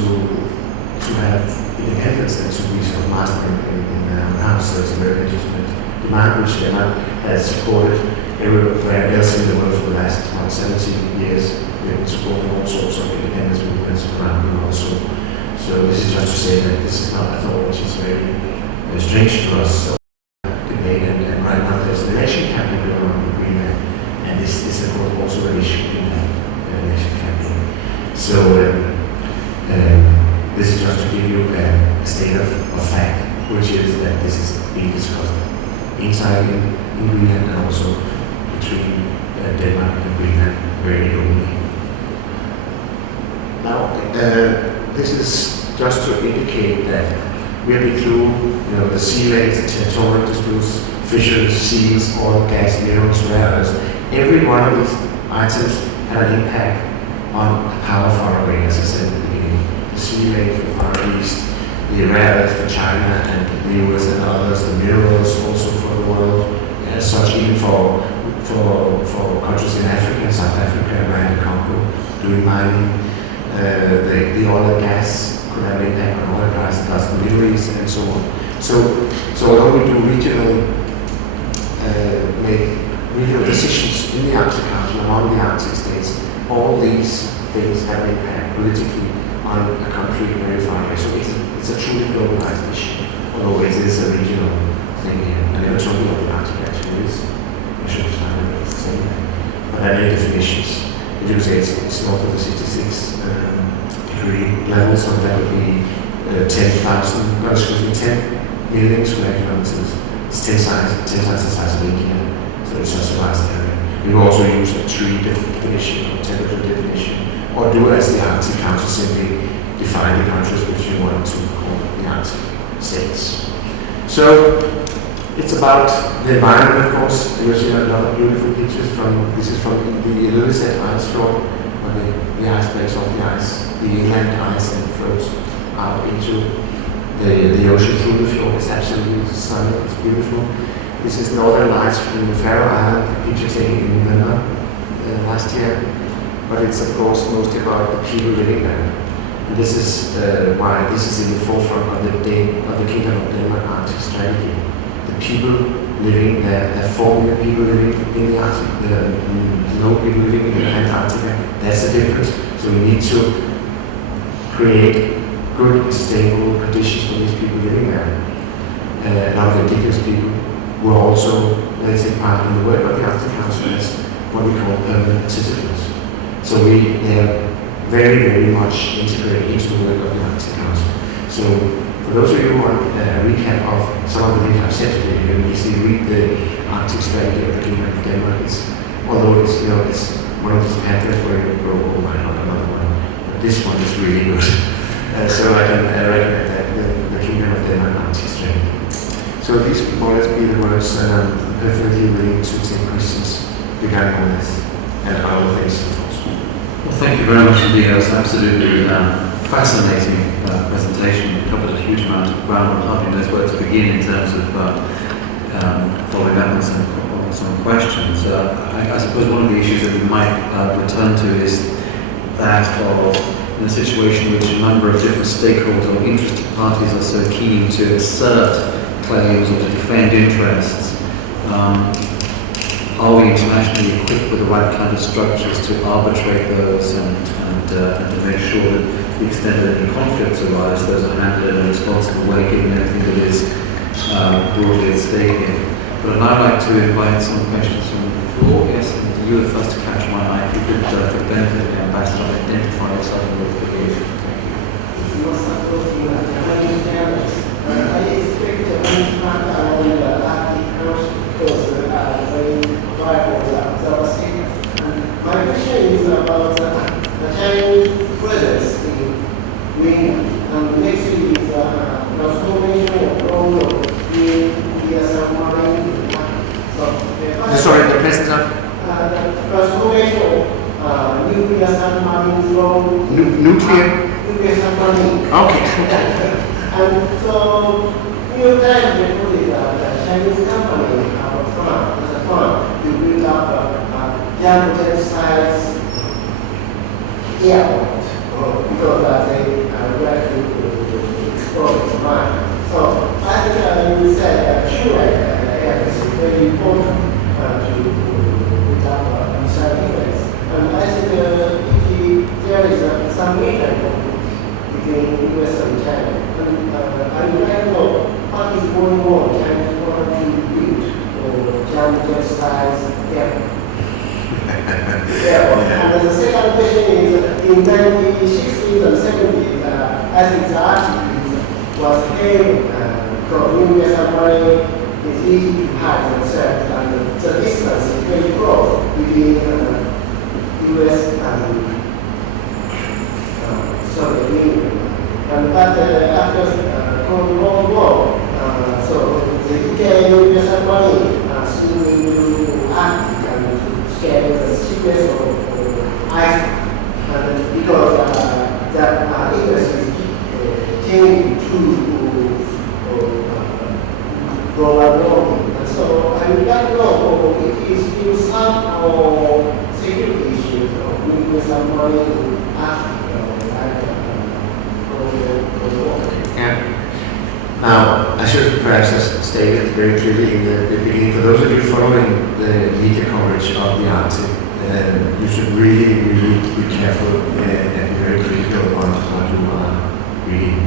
have independence and to be sort of master in their own house. So it's a very legitimate demand which Denmark has supported everywhere else in the world for the last 70 years. We have supported all sorts of independence movements around the world. So this is just to say that this is not a thought which is very strange to us. So debate and right now there's an election campaign going on in Greenland, and this is of course also an issue in that election campaign. So this is just to give you a state of fact, which is that this is being discussed inside in Greenland and also between Denmark and Greenland very openly. Now, this is just to indicate that we have been through the sea lanes, the territorial disputes, fisheries, seals, oil, gas, minerals, rare earths. Every one of these items had an impact on the power far away, as I said at the beginning. The sea lane for Far East, the rare earth for China and the US and others, the minerals also for the world, as such even for countries in Africa, South Africa, around the Congo, doing mining. The oil and gas could have an impact on oil prices, plus the Middle East and so on. So although we do make regional decisions in the Arctic Council among the Arctic states, all these things have an impact politically on a country very far away. So it's a truly globalized issue, although it is a regional thing here. I never told you what the Arctic actually is. I should have started with the same thing. But I made definitions. If you say it's north of the 66 degree level, so that would be 10 million square kilometers. It's 10 times the size of India, so it's such a vast area. We will also use a tree definition, or temperature definition, or do as the Arctic Council, simply define the countries which you want to call the Arctic states. So it's about the environment, of course. You'll see a lot of beautiful pictures this is from the Ilulissat ice floor, where the ice breaks off the ice, the inland ice, and flows out into the ocean through the fjord. It's absolutely stunning, it's beautiful. This is Northern Lights in the Faroe Island, picture taken in November last year. But it's of course mostly about the people living there. And this is why this is in the forefront of the Kingdom of Denmark Arctic strategy. The people living there, there are 4 million people living in the Arctic, there are no people living in Antarctica. That's the difference. So we need to create good and stable conditions for these people living there. A lot of indigenous people who are also, let's take part in the work of the Arctic Council as what we call permanent participants. So they are very, very much integrated into the work of the Arctic Council. So for those of you who want a recap of some of the things I've said today, you can easily read the Arctic strategy of the Kingdom of Denmark. Although it's one of those pamphlets where you go, oh my god, another one. But this one is really good. So I can recommend that, the Kingdom of Denmark Arctic strategy. So these more or less be the words, and I'm perfectly willing to take questions regarding all this and other things, of course. Well, thank you very much indeed. That was absolutely fascinating presentation. You covered a huge amount of ground. I hardly knows where to begin in terms of following up on some questions. I suppose one of the issues that we might return to is that of in a situation in which a number of different stakeholders or interested parties are so keen to assert claims or to defend interests. Are we internationally equipped with the right kind of structures to arbitrate those and to make sure that to the extent that any conflicts arise, those are handled in a responsible way given everything that is broadly at stake here? But I'd now like to invite some questions from the floor. Yes, and you were the first to catch my eye. If you could, for the benefit of the ambassador, identify yourself and your affiliation. I expect the benchmark around the Arctic coast because very viable statements. And my question is about the Chinese presence in Greenland. And next is transformation of role of nuclear submarine. Sorry, the presence of the transformation of nuclear submarine role. nuclear. Nuclear submarine. Okay. And so, New York Times reported that a Chinese company, Tron, to build up a Yangtze-sized airport because they would like to explore its mind. So, I think you said sure, airports is very important to build up a missile defense. And I think there is some major conflict between US and China. I would like to know what is going on China want to build or Yangtze-sized airport. And the second question is, in the 1960s and 70s, I think the Arctic was held because nuclear submarine is easy to hide themselves, and the distance is very close between US and Soviet Union. But after Cold War, so the UK nuclear submarine flew into Arctic and to scale the thickness of ice, and because that interest is changing to global warming. And so I would like to know if it is still some security issues of nuclear submarine in Arctic. Yeah. Now, I should perhaps have stated very clearly in the beginning, for those of you following the media coverage of the Arctic, you should really, really be careful and be very critical on what you are reading.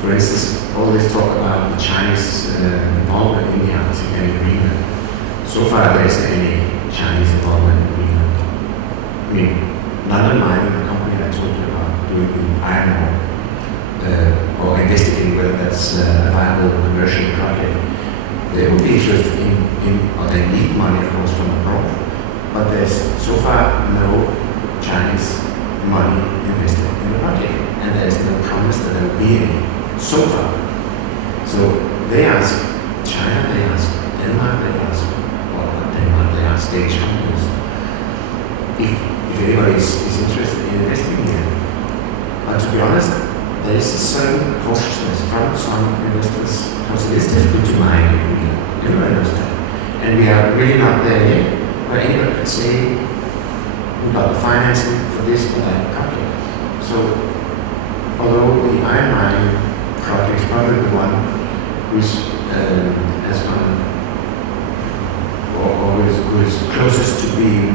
For instance, all this talk about the Chinese involvement in the Arctic and in Greenland. So far, there isn't any Chinese involvement in Greenland. I mean, London Mining, the company I told you about, doing the iron ore, or investigating whether that's a viable commercial project. They would be interested in, or they need money, of course, from abroad. But there's so far no Chinese money invested in the project, and there is no promise that there will be any so far. So they ask China, they ask Denmark, they ask, well, not Denmark, they ask Danish companies if anybody is interested in investing here. But to be honest, there is a certain cautiousness from some investors because it is difficult to mine in Greenland. Everyone knows that. And we are really not there yet where anyone could say we got the financing for this or that project. So although the iron mining project is probably the one which has gone or who is closest to being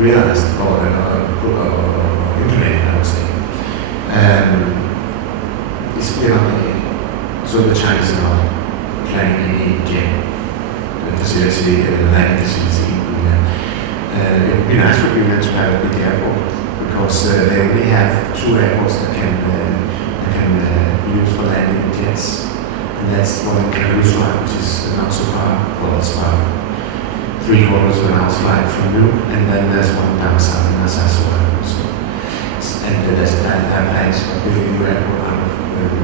realized or implemented, I would say. It's still on the head. So the Chinese are not planning any gem facility, landing facility in Greenland. It would be nice for Greenland to have a big airport because they only have 2 airports that can be used for landing jets. And that's one in Kaluuya, which is not so far. Well, it's about 3/4 of an hour's flight from Nuuk, and then there's one down south in Narsarsuaq. And there's plans of building a new airport out of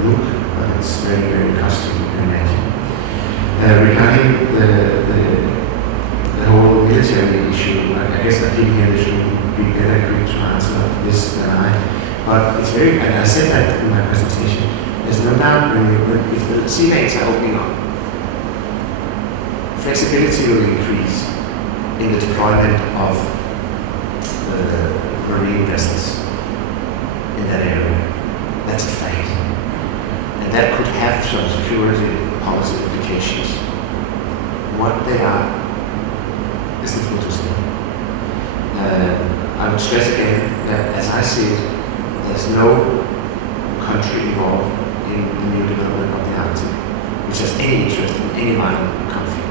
Nuuk, but it's very, very costly, you can imagine. Regarding the whole military issue, I guess that people here should be better equipped to answer this than I. But it's very, and I said that in my presentation, there's no doubt if the sea lanes are opening up, flexibility will increase in the deployment of marine vessels in that area. That's a fact. And that could have some security policy implications. What they are is difficult to say. I would stress again that as I see it, there's no country involved in the new development of the Arctic which has any interest in any violent conflict.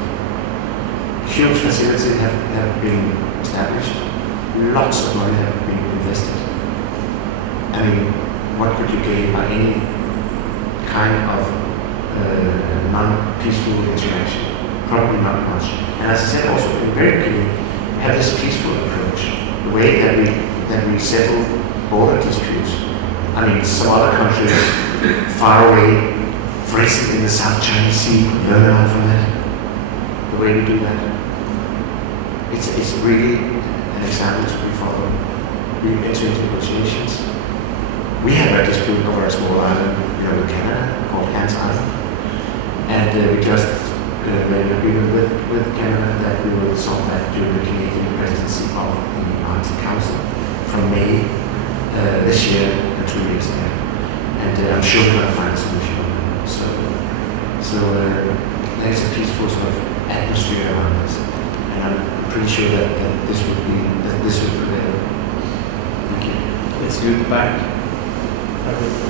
Huge facilities have been established, lots of money have been invested. I mean, what could you gain by any kind of non-peaceful interaction? Probably not much. And as I said also in the very beginning, we have this peaceful approach, the way that we settle border disputes. I mean, some other countries far away, for instance in the South China Sea, could learn a lot from that. The way we do that. It's really an example to be followed. We enter into negotiations. We have a dispute over a small island, with Canada, called Hans Island. And we just made an agreement with Canada that we will solve that during the Canadian presidency of the Arctic Council from May this year and 2 years ago. And I'm sure we're going to find a solution. So there's a peaceful sort of atmosphere around this. And I'm pretty sure that this would prevail. Thank you. Yes, you at the back.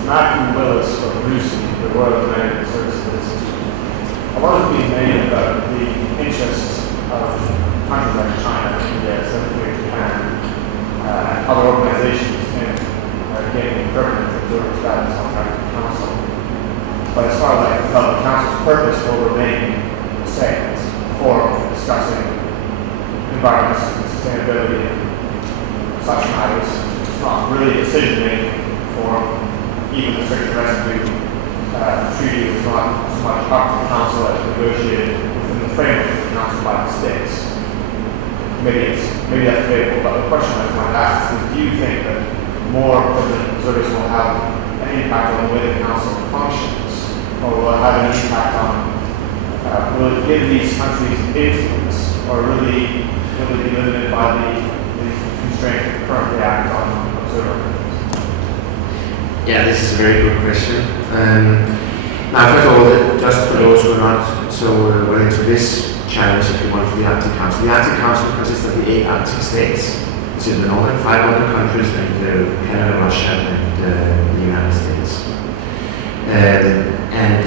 Matthew Willis of RUSI, the Royal Atlantic Services Institute. A lot has been made about the interest of countries like China, India, South Korea, Japan, and other organizations in getting permanent observer status on the Arctic Council. But as far as I can tell, the Council's purpose will remain the same. It's a forum for discussing environment and sustainability and such matters. It's not really decision-making forum. Even the Search and Rescue Treaty was not so much up to the Council as negotiated within the framework of the Council by the states. Maybe that's debatable, but the question I was going to ask is, do you think that more permanent observers will have an impact on the way the Council functions, or will it have an impact on, will it give these countries influence, or really will it be limited by the constraints that currently act on observers? Yeah, this is a very good question. Now, first of all, just for those who are not so well into this challenge, if you want, for the Arctic Council. The Arctic Council consists of the 8 Arctic states. It's in the northern 500 countries, and Canada, Russia, and the United States. And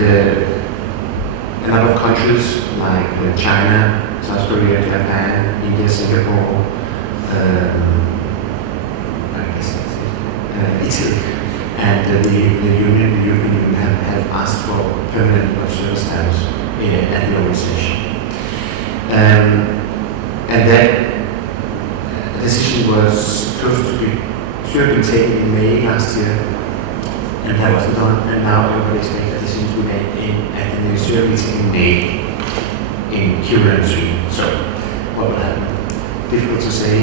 a number of countries like China, South Korea, Japan, India, Singapore, Italy. And the European Union have asked for permanent observer status at the organization. And that decision was should have been taken in May last year, and that wasn't done, and now everybody expects that decision to be made at the ministerial meeting in May in Kieran, Sweden. So, what will happen? Difficult to say.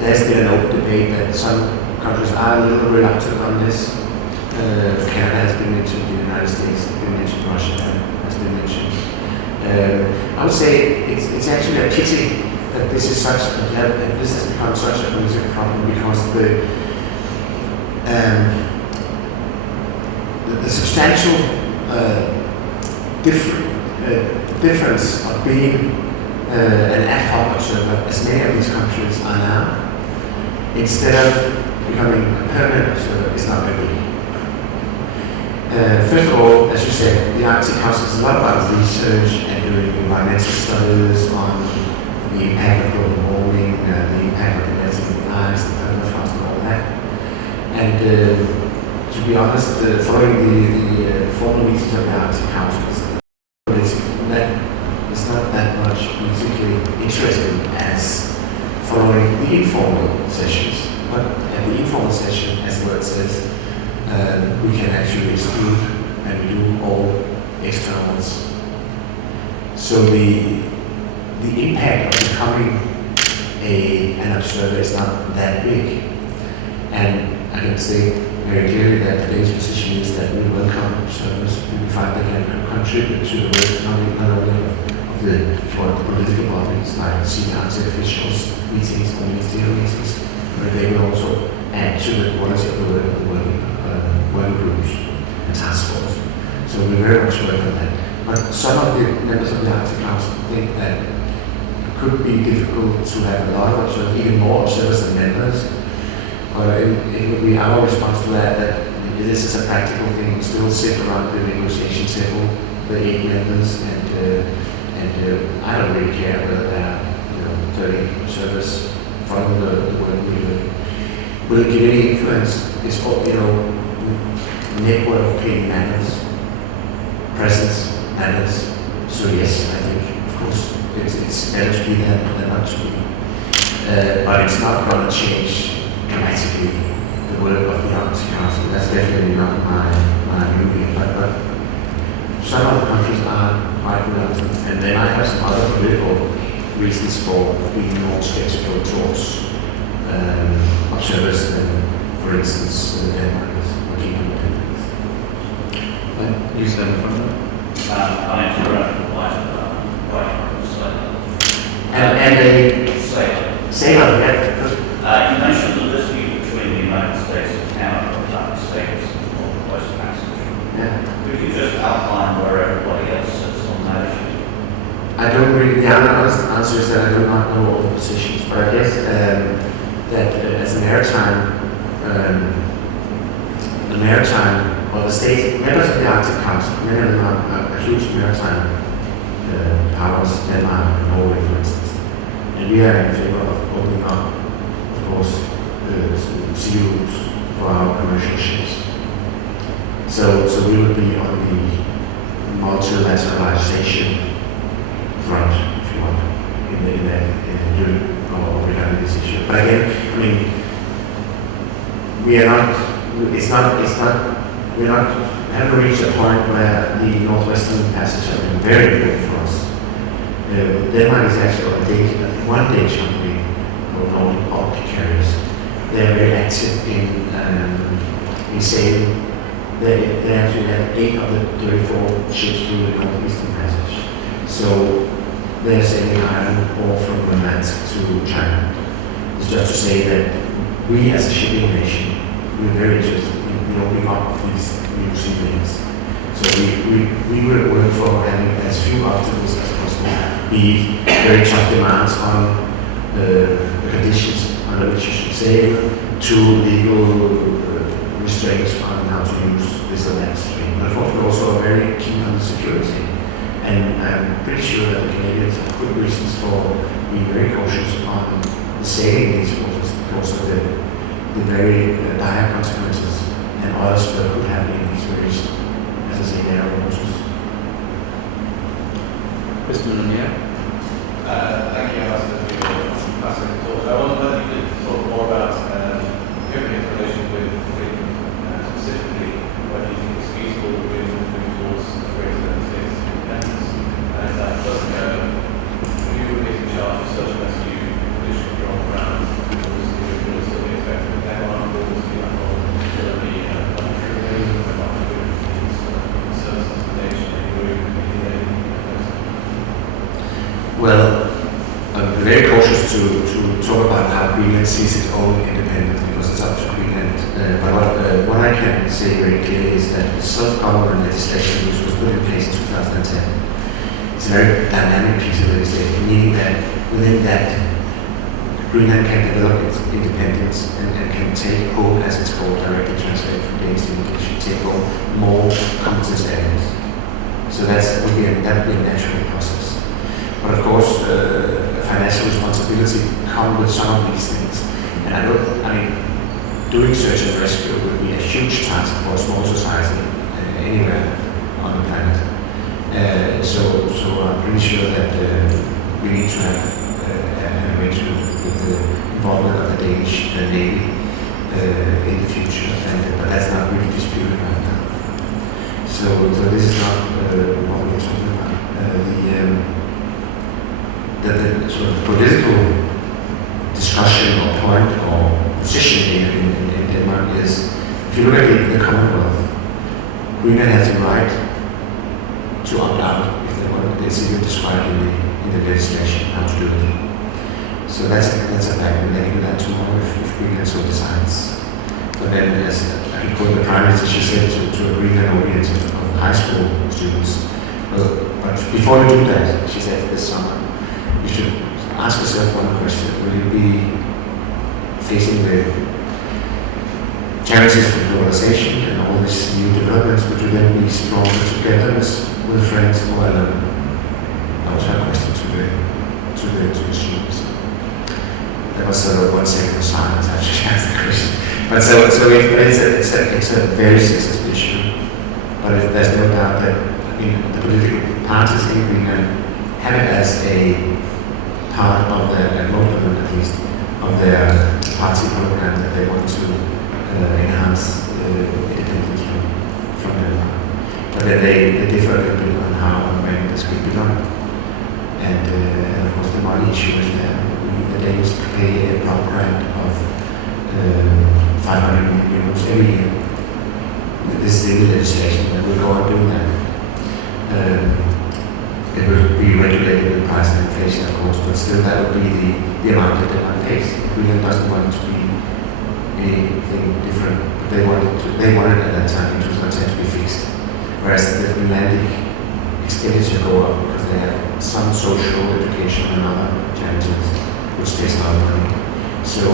There's been an open debate that some countries are a little reluctant on this. Canada has been mentioned, the United States has been mentioned, Russia has been mentioned. I would say it's actually a pity that this is this has become such a political problem, because the substantial difference of being an ad hoc observer, as many of these countries are now, instead of becoming a permanent observer, is not very big. First of all, as you said, the Arctic Council is a lot about research and doing environmental studies on the impact of global warming, the impact of the melting ice, the permafrost, and all that. And to be honest, following the formal meetings of the Arctic Council, it's not that much politically interesting as following the informal sessions. But at the informal session, as the word says, we can actually exclude, and we do, all externals. So the impact of becoming an observer is not that big. And I can say very clearly that the Danish position is that we welcome observers. We find they can contribute to the work not only of the political bodies, like senior Arctic officials, meetings, or ministerial meetings, but they will also add to the quality of the work of the working groups and task force. So we very much welcome that. But some of the members of the Arctic Council think that it could be difficult to have a lot of observers, even more observers than members. But it would be our response to that this is a practical thing. We still sit around the negotiation table, the 8 members, and I don't really care whether there are 30 observers following the work we do. Will it give any influence? It's all, networking matters, presence matters. So yes, I think, of course, it's better to be there than not to be. But it's not going to change dramatically the work of the Arctic Council. That's definitely not my view. But some of the countries are quite reluctant, and they might have some other political reasons for being more skeptical towards observers than, for instance, Denmark is working independence. You said in front of me. My name's Graham White, And a sailor, yeah. you mentioned the dispute between the United States and Canada about the status of the Northwest Passage. Yeah. Could you just outline where everybody else sits on that issue? I don't really, the answer is that I do not know all the positions, but I guess that as a maritime, or the state, members of the Arctic Council, many of them are huge maritime powers, Denmark and Norway, for instance. And we are in favor of opening up, of course, sea routes for our commercial ships. So we would be on the multilateralization front, if you want, regarding this issue. But again, I mean, we haven't reached a point where the Northwestern Passage has been very important for us. Denmark is actually one Danish company called Nordic Bulk Carriers. They're very active in sailing. They actually have 8 of the 34 ships through the Northeastern Passage. So they're sailing iron ore from Murmansk to China. It's just to say that we as a shipping nation, we're very interested in opening up these new sea lanes. So we will work for having as few obstacles as possible, be very tough demands on the conditions under which you should sail, to legal restraints on how to use this or that stream. But we're also very keen on the security. And I'm pretty sure that the Canadians have good reasons for being very cautious on sailing these waters because of the very dire consequences and oil spill could happen in these very, as I say, narrow waters. Kristen, yeah? Thank you, Alistair, for your fascinating talk. I wonder Well, I'm very cautious to talk about how Greenland sees its own independence because it's up to Greenland. But what I can say very clearly is that the self-government legislation which was put in place in 2010 is a very dynamic piece of legislation, meaning that within that Greenland can develop its independence and can take home, as it's called, directly translated from Danish to English, take home more competence areas. So that would be a natural process. But of course, financial responsibility comes with some of these things. And I mean, doing search and rescue would be a huge task for a small society anywhere on the planet. So I'm pretty sure that we need to have an arrangement with the involvement of the Danish Navy in the future. But that's not really disputed right now. So this is not what we're talking about. The sort of political discussion or point or position here in Denmark is, if you look at the Commonwealth, Greenland has the right to opt out if they want. It's even described in the legislation how to do it. So that's a fact, and they can do that tomorrow if Greenland so decides. But then, as I can quote the Prime Minister, she said to a Greenland audience of high school students, well, but before you do that, she said this summer, you should ask yourself one question: will you be facing the challenges of globalization and all these new developments? Would you then be stronger together with friends or alone? That was her question to the students. There was sort of 1 second of silence after she asked the question. But it's a very sensitive issue. But there's no doubt that the political parties in Greenland have it as a part of their, and most of them at least, of their party program that they want to enhance independence from Denmark. But then they differ a little bit on how and when this could be done. And of course the money issue is there. The Danes pay a block grant of 500 million euros every year. This is in the legislation that will go on doing that. It will be regulated with price and inflation, of course, but still that would be the amount that Denmark pays. Greenland doesn't want it to be anything different. They wanted at that time in 2010 to be fixed. Whereas the Greenlandic expenditure go up because they have some social, education and other challenges which takes a lot of money. So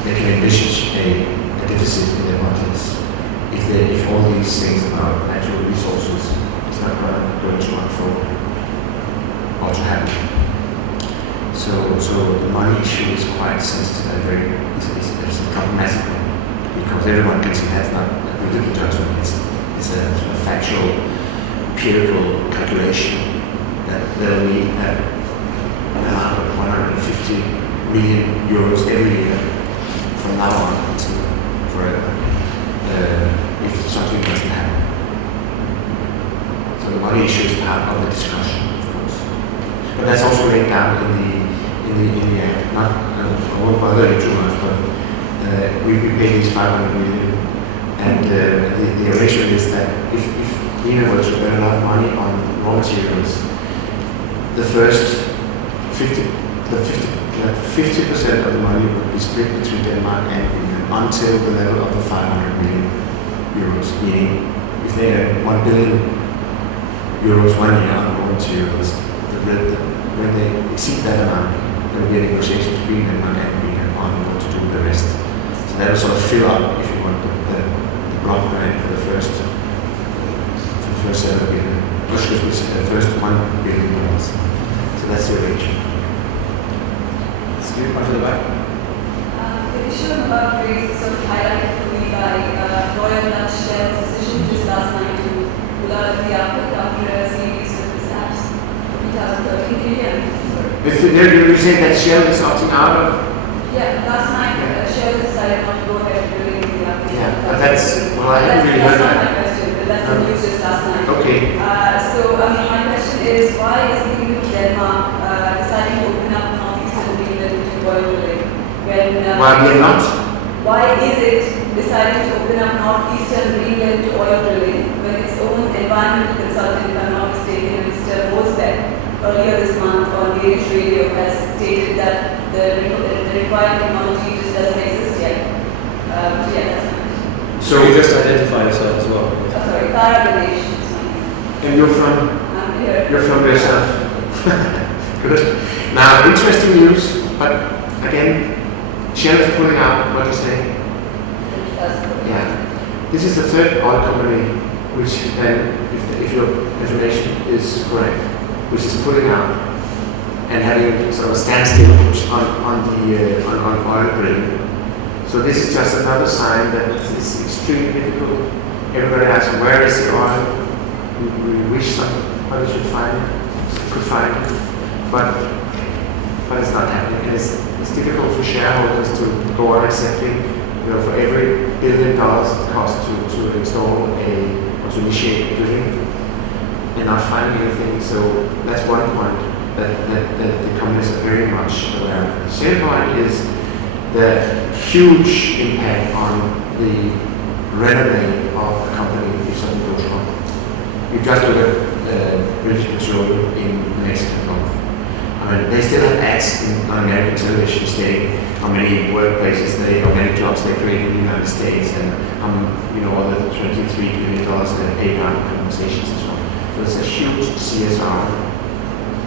they can envisage a deficit in their budgets if all these things about natural resources is not going to unfold or to happen. So the money issue is quite sensitive and it's a problematic one because everyone can see that's not a political judgment. It's a sort of factual, empirical calculation that they'll need at around 150 million euros every year from now on until forever if something doesn't happen. So the money issue is part of the discussion, of course. But that's also laid down in the act. I won't bother you too much, but we pay these 500 million, and the arrangement is that if Greenland were to earn a lot of money on raw materials, the first 50% of the money would be split between Denmark and Greenland until the level of the 500 million euros, meaning if they earn 1 billion euros 1 year on raw materials, when they exceed that amount, there will be a negotiation between Denmark and Greenland on what to do with the rest. So that will sort of fill up, if you want, the block grant for the first 7 billion, the first $1 billion. So that's the arrangement. Let's to the back. The issue about race is sort of highlighted for me by Royal Dutch Shell's decision just last night to pull out of the Arctic after a series of mishaps in 2013. You say that Shell is opting out of? Yeah, last night Shell decided not to go ahead with drilling in the Arctic. Yeah, but that's, well, I haven't really heard that. That's not my question, but that's the news just last night. Okay. My question is, why is the Kingdom of Denmark deciding to open up northeastern Greenland to oil drilling? Why we are not? Why is it deciding to open up northeastern Greenland to oil drilling when its own environmental consultant, if I'm not mistaken, Mr. Rosbeck, earlier this month stated that the required technology just doesn't exist yet. So yeah, that's my question. So you just identify yourself as well. Oh, sorry, Tara Ganesh is my name. And you're from? I'm here. You're from yourself. Good. Now, interesting news, but again, Shell is pulling out, what do you say? Yeah. This is the third oil company which then, if your information is correct, which is pulling out and having sort of a standstill on oil drilling. So this is just another sign that it's extremely difficult. Everybody asks, where is the oil? We wish somebody could find it, but it's not happening. And it's difficult for shareholders to go on accepting, for every $1 billion it costs to install or to initiate drilling and not finding anything. So that's one point that the companies are very much aware of. The second point is the huge impact on the revenue of the company if something goes wrong. You just look at British Petroleum in the Mexican Gulf. I mean, they still have ads on American television stating how many workplaces how many jobs they create in the United States, and all the $23 billion they pay out in compensations and so on. So it's a huge CSR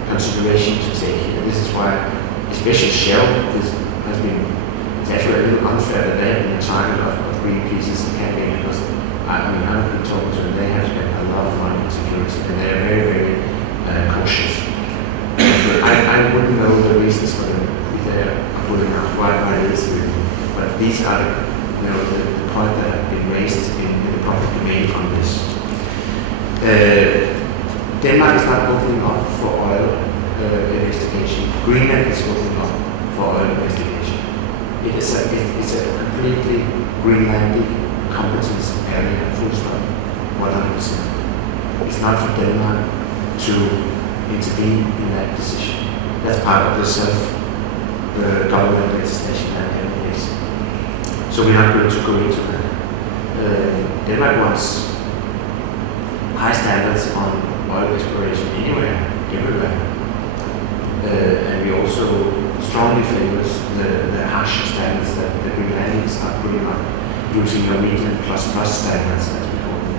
consideration to take here. This is why, especially Shell, it's actually a little unfair that they have been the target of Greenpeace's campaign, because I've been talking to them, they have spent a lot of money on security, and they are very, very cautious. I wouldn't know the reasons for them if they are pulling out why it is really. But these are the point that have been raised in the public domain on this. Denmark is not opening up for oil investigation. Greenland is opening up for oil investigation. It's a completely Greenlandic competence area, full stop, 100%. It's not for Denmark to intervene in that decision. That's part of the self-government legislation that have in place. So we're not going to go into that. Denmark wants high standards on oil exploration everywhere. And we also strongly favors the harsh standards that the Greenlandics are putting up, using Norwegian plus standards, as we call them,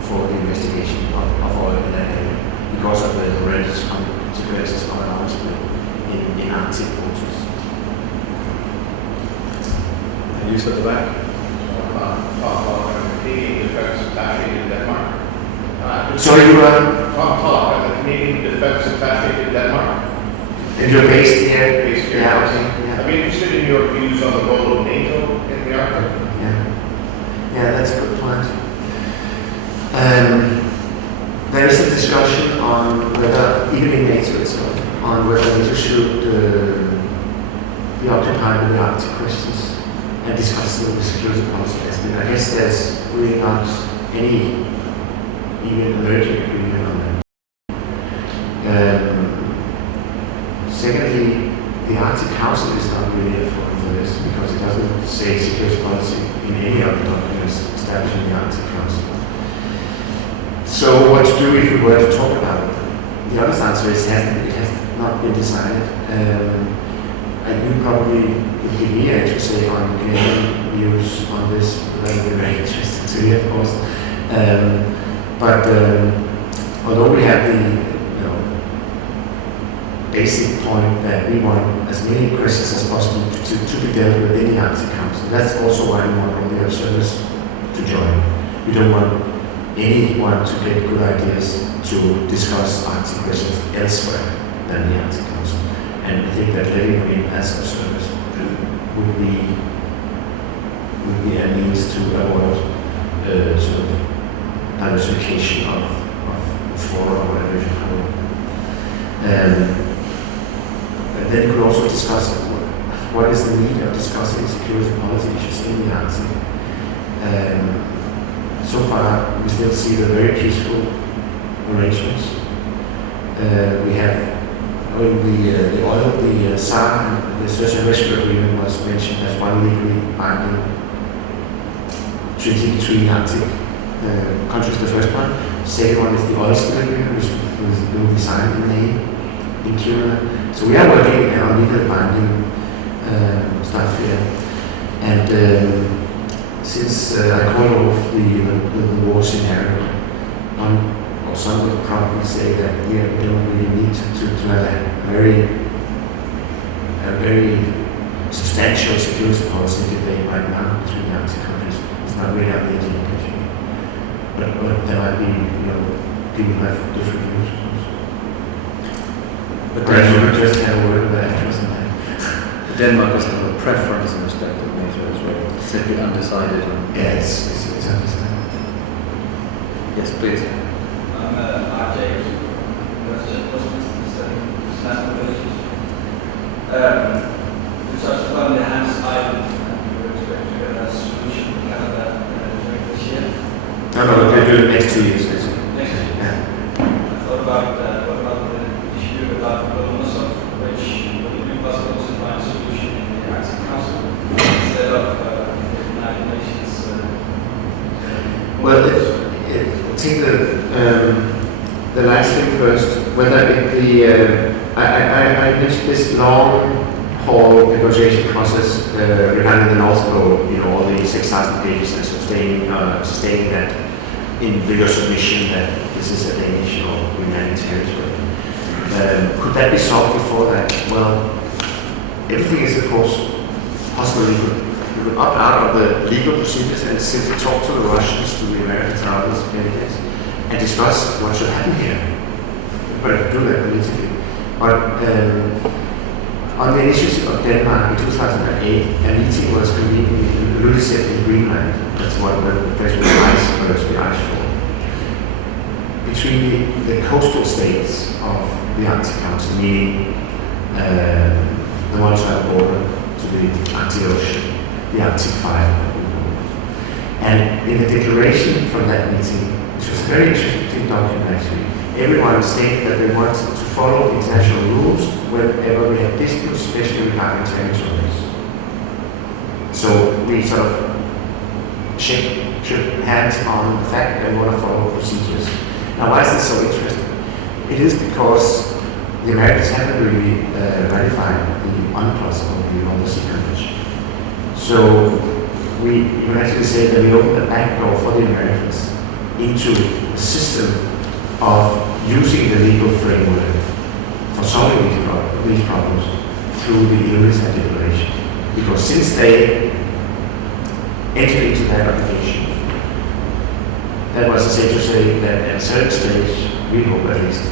for the investigation of oil in that area, because of the horrendous consequences of an oil spill in Arctic waters. And you at the back? Canadian Defence Attaché in Denmark. Sorry, you are? Tom Pollock, I'm the Canadian Defence Attaché in Denmark. And you're based here? Based here. Yeah, okay. Yeah. I'd be interested in your views on the role of NATO in the Arctic. Yeah, that's a good point. There is a discussion on whether, even in NATO itself, on whether NATO should be occupied with the Arctic questions and discuss the security policy. I guess there's really not any even emerging agreement on that. Secondly, the Arctic Council is not really a forum for this, because it doesn't say security policy in any of the documents establishing the Arctic Council. So what to do if we were to talk about it? The honest answer is it has not been decided. And you probably would give me an extra on Canadian views on this. That would be very interesting to hear, of course. But although we have the basic point that we want as many questions as possible to be dealt with in the Arctic Council, that's also why we want all the observers to join. We don't want anyone to get good ideas to discuss Arctic questions elsewhere than the Arctic Council. And I think that letting them in as observers would be a means to avoid sort of diversification of fora or whatever you call it. And then you could also discuss what is the need of discussing security policy issues in the Arctic. So far, we still see the very peaceful arrangements. We have the oil, the SAR, and the search and rescue agreement was mentioned as one legally binding treaty between the Arctic countries. The first one. The second one is the oil spill agreement, which will be signed in May. in Kiruna. So we are working on legally binding stuff here. And since I called off the war scenario, or some would probably say that we don't really need to have a very substantial security policy debate right now between the Arctic countries. It's not really on the agenda. But there might be, people who have different views. But Or if you could just have a word with the actors and that. Denmark doesn't have a preference in respect of NATO as well. It's simply undecided. Yeah, it's understandable. Yes, please. RJ, National Villages. We touched upon the Hans Island, and we expect to get a solution in Canada during this year. No, they're doing it next 2 years. Next year. Yeah. I thought about what about the issue about Lomonosov, which would it be possible to find a solution in the Arctic Council instead of the United Nations? Well, I think the last thing first, whether it be, I mentioned this long haul negotiation process regarding the North Pole, all the 6,000 pages and sustaining that in bigger submission that this is a Danish or United territory. Could that be solved before that? Well, everything is of course possible. You could opt out of the legal procedures and simply talk to the Russians, to the Americans, and others, and discuss what should happen here. But do that politically. But on the initiative of Denmark in 2008, a meeting was convened in Ilulissat in Greenland. That's what the ice for. Between the coastal states of the Arctic Council, meaning the ones that are border to the Arctic Ocean, the Arctic 5. And in the declaration from that meeting, which was a very interesting document actually, everyone stated that they wanted to follow international rules whenever we had disputes, especially regarding territories. So we sort of shook hands on the fact that we want to follow procedures. Now, why is this so interesting? It is because the Americans haven't really ratified the UNCLOS of the Undersea Convention. So we can actually say that we opened the back door for the Americans into a system of using the legal framework for solving these problems through the Ilulissat Declaration. Because since they entered into that application, that was to say that at a certain stage, we hope at least,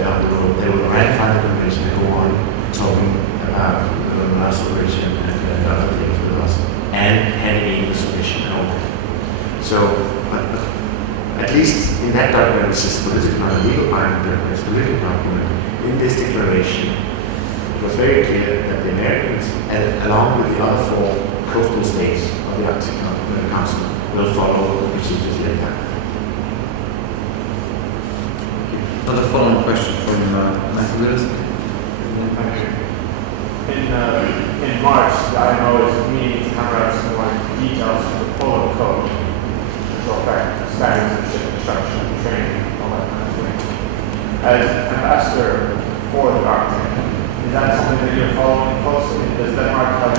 down the road, they will ratify the convention and go on talking about the last operation and other things with us, and handing in the submission and all that. So, but at least in that document, which is political, not a legal document, it's a political document, in this declaration, it was very clear that the Americans, along with the other 4 coastal states of the Arctic Council, will follow the procedures laid out. Another following question from Matthew Willis. In March, the IMO is meeting to hammer out some more details for the Polar Code, which will affect standards of ship construction, training, all that kind of thing. As ambassador for the Arctic, is that something that you're following closely? Does Denmark have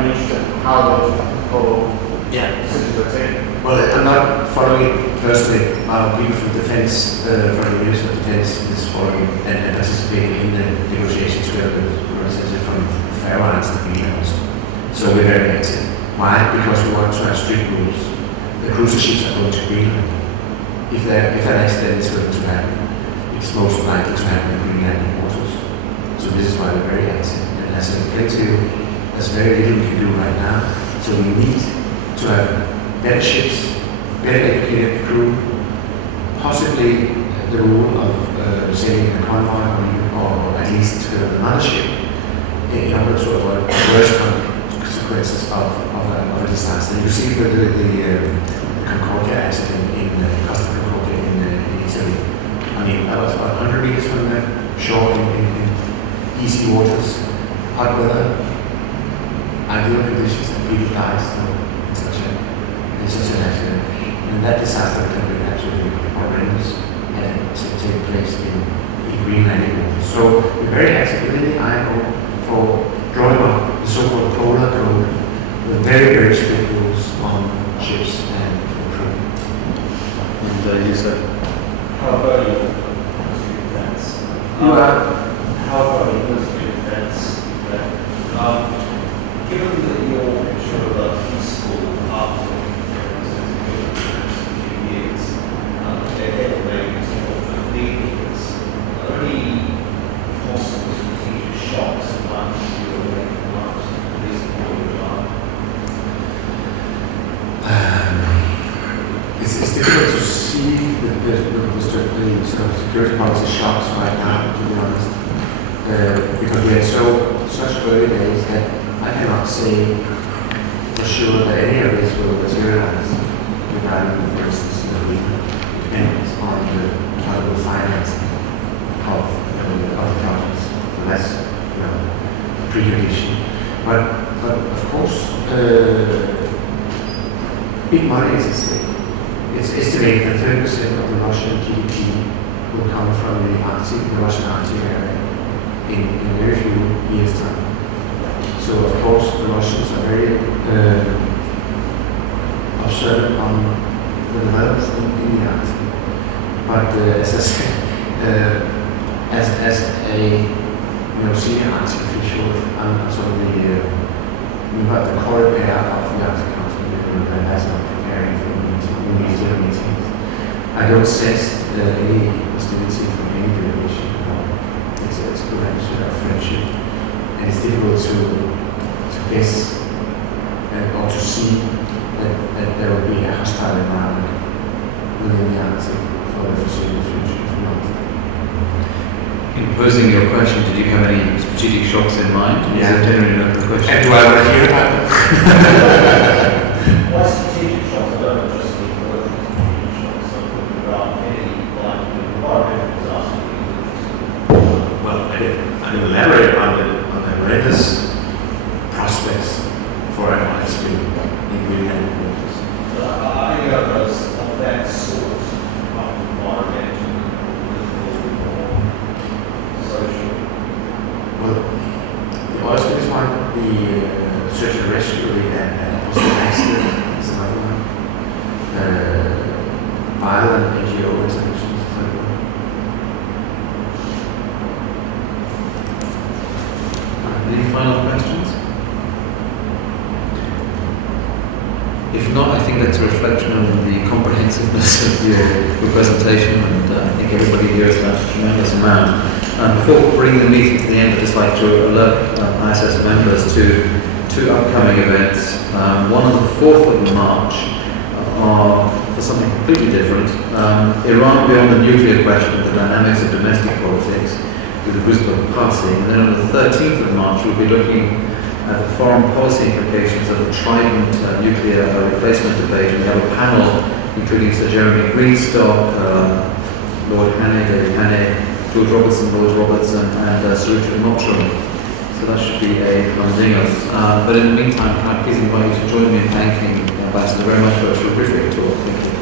any interest in how those technical decisions are taken? Well, I'm not following it personally. Our people from Defense, from the Ministry of Defense, is following and participating in the negotiations together with representatives from the Faroe Islands and Greenland. So we're very active. Why? Because we want to have strict rules. The cruiser ships are going to Greenland. If an accident is going to happen, it's most likely to happen in Greenland waters. So this is why we're very active. And as I can tell you, there's very little we can do right now. So we need to have better ships, better educated crew, possibly the rule of sailing a convoy or at least another ship in order to avoid worse consequences of a disaster. You see the Concordia accident in Costa Concordia in Italy. I mean, that was about 100 meters from the shore in easy waters, hot weather, ideal conditions, and people died still in such an accident. And that disaster can be absolutely horrendous and to take place in Greenland. How about your military defense? You are? How about your military defense? Given that you're sort of a peaceful Arctic years, they're maybe 10 or 15 years, are there any possible strategic shocks in life that you're making out, at least before you retire? It's difficult to see the sort of security policy shocks right now, to be honest, because we had such early days that I cannot say for sure that any of this will materialize regarding, for instance, dependence on the possible financing of the projects. So that's a precondition. But of course, big money is at stake. It's estimated that 30% of the Russian GDP will come from the Russian Arctic area in a very few years' time. So of course the Russians are very observant on the developments in the Arctic. But as I said, as a senior Arctic official, I'm sort of the core pair of the Arctic Council, and that's not preparing for meetings. I don't sense any hostility from any delegation. It's a good attitude of friendship, and it's difficult to guess or to see that there will be a hostile environment within the Arctic for the foreseeable future. In posing your question, did you have any strategic shocks in mind? Yeah. Is that generally not the question? And do I want to hear about them? What strategic shocks? I don't know, just the word strategic shocks. I'm talking about any environmental disaster. Well, I didn't elaborate on the horrendous prospects for an oil spill in Greenland waters. But I think of those of that sort of environmental, political, or social. Well, the oil spill is one, the search and rescue and also accident is another one. Violent NGO interventions is another one. Any final questions? If not, I think that's a reflection on the comprehensiveness of your presentation, and I think everybody here has learned a tremendous amount. Before bringing the meeting to the end, I'd just like to alert ISS members to two upcoming events. One on the 4th of March for something completely different. Iran beyond the nuclear question, the dynamics of domestic politics, with the Brisbane passing. And then on the 13th of March, we'll be looking at the foreign policy implications of the Trident nuclear replacement debate. We have a panel including Sir Jeremy Greenstock, Lord Hannay, David Hannay, George Robertson, Lord Robertson, and Sarita Mottram. So that should be a humdinger. But in the meantime, can I please invite you to join me in thanking the Ambassador very much for a terrific talk. Thank you.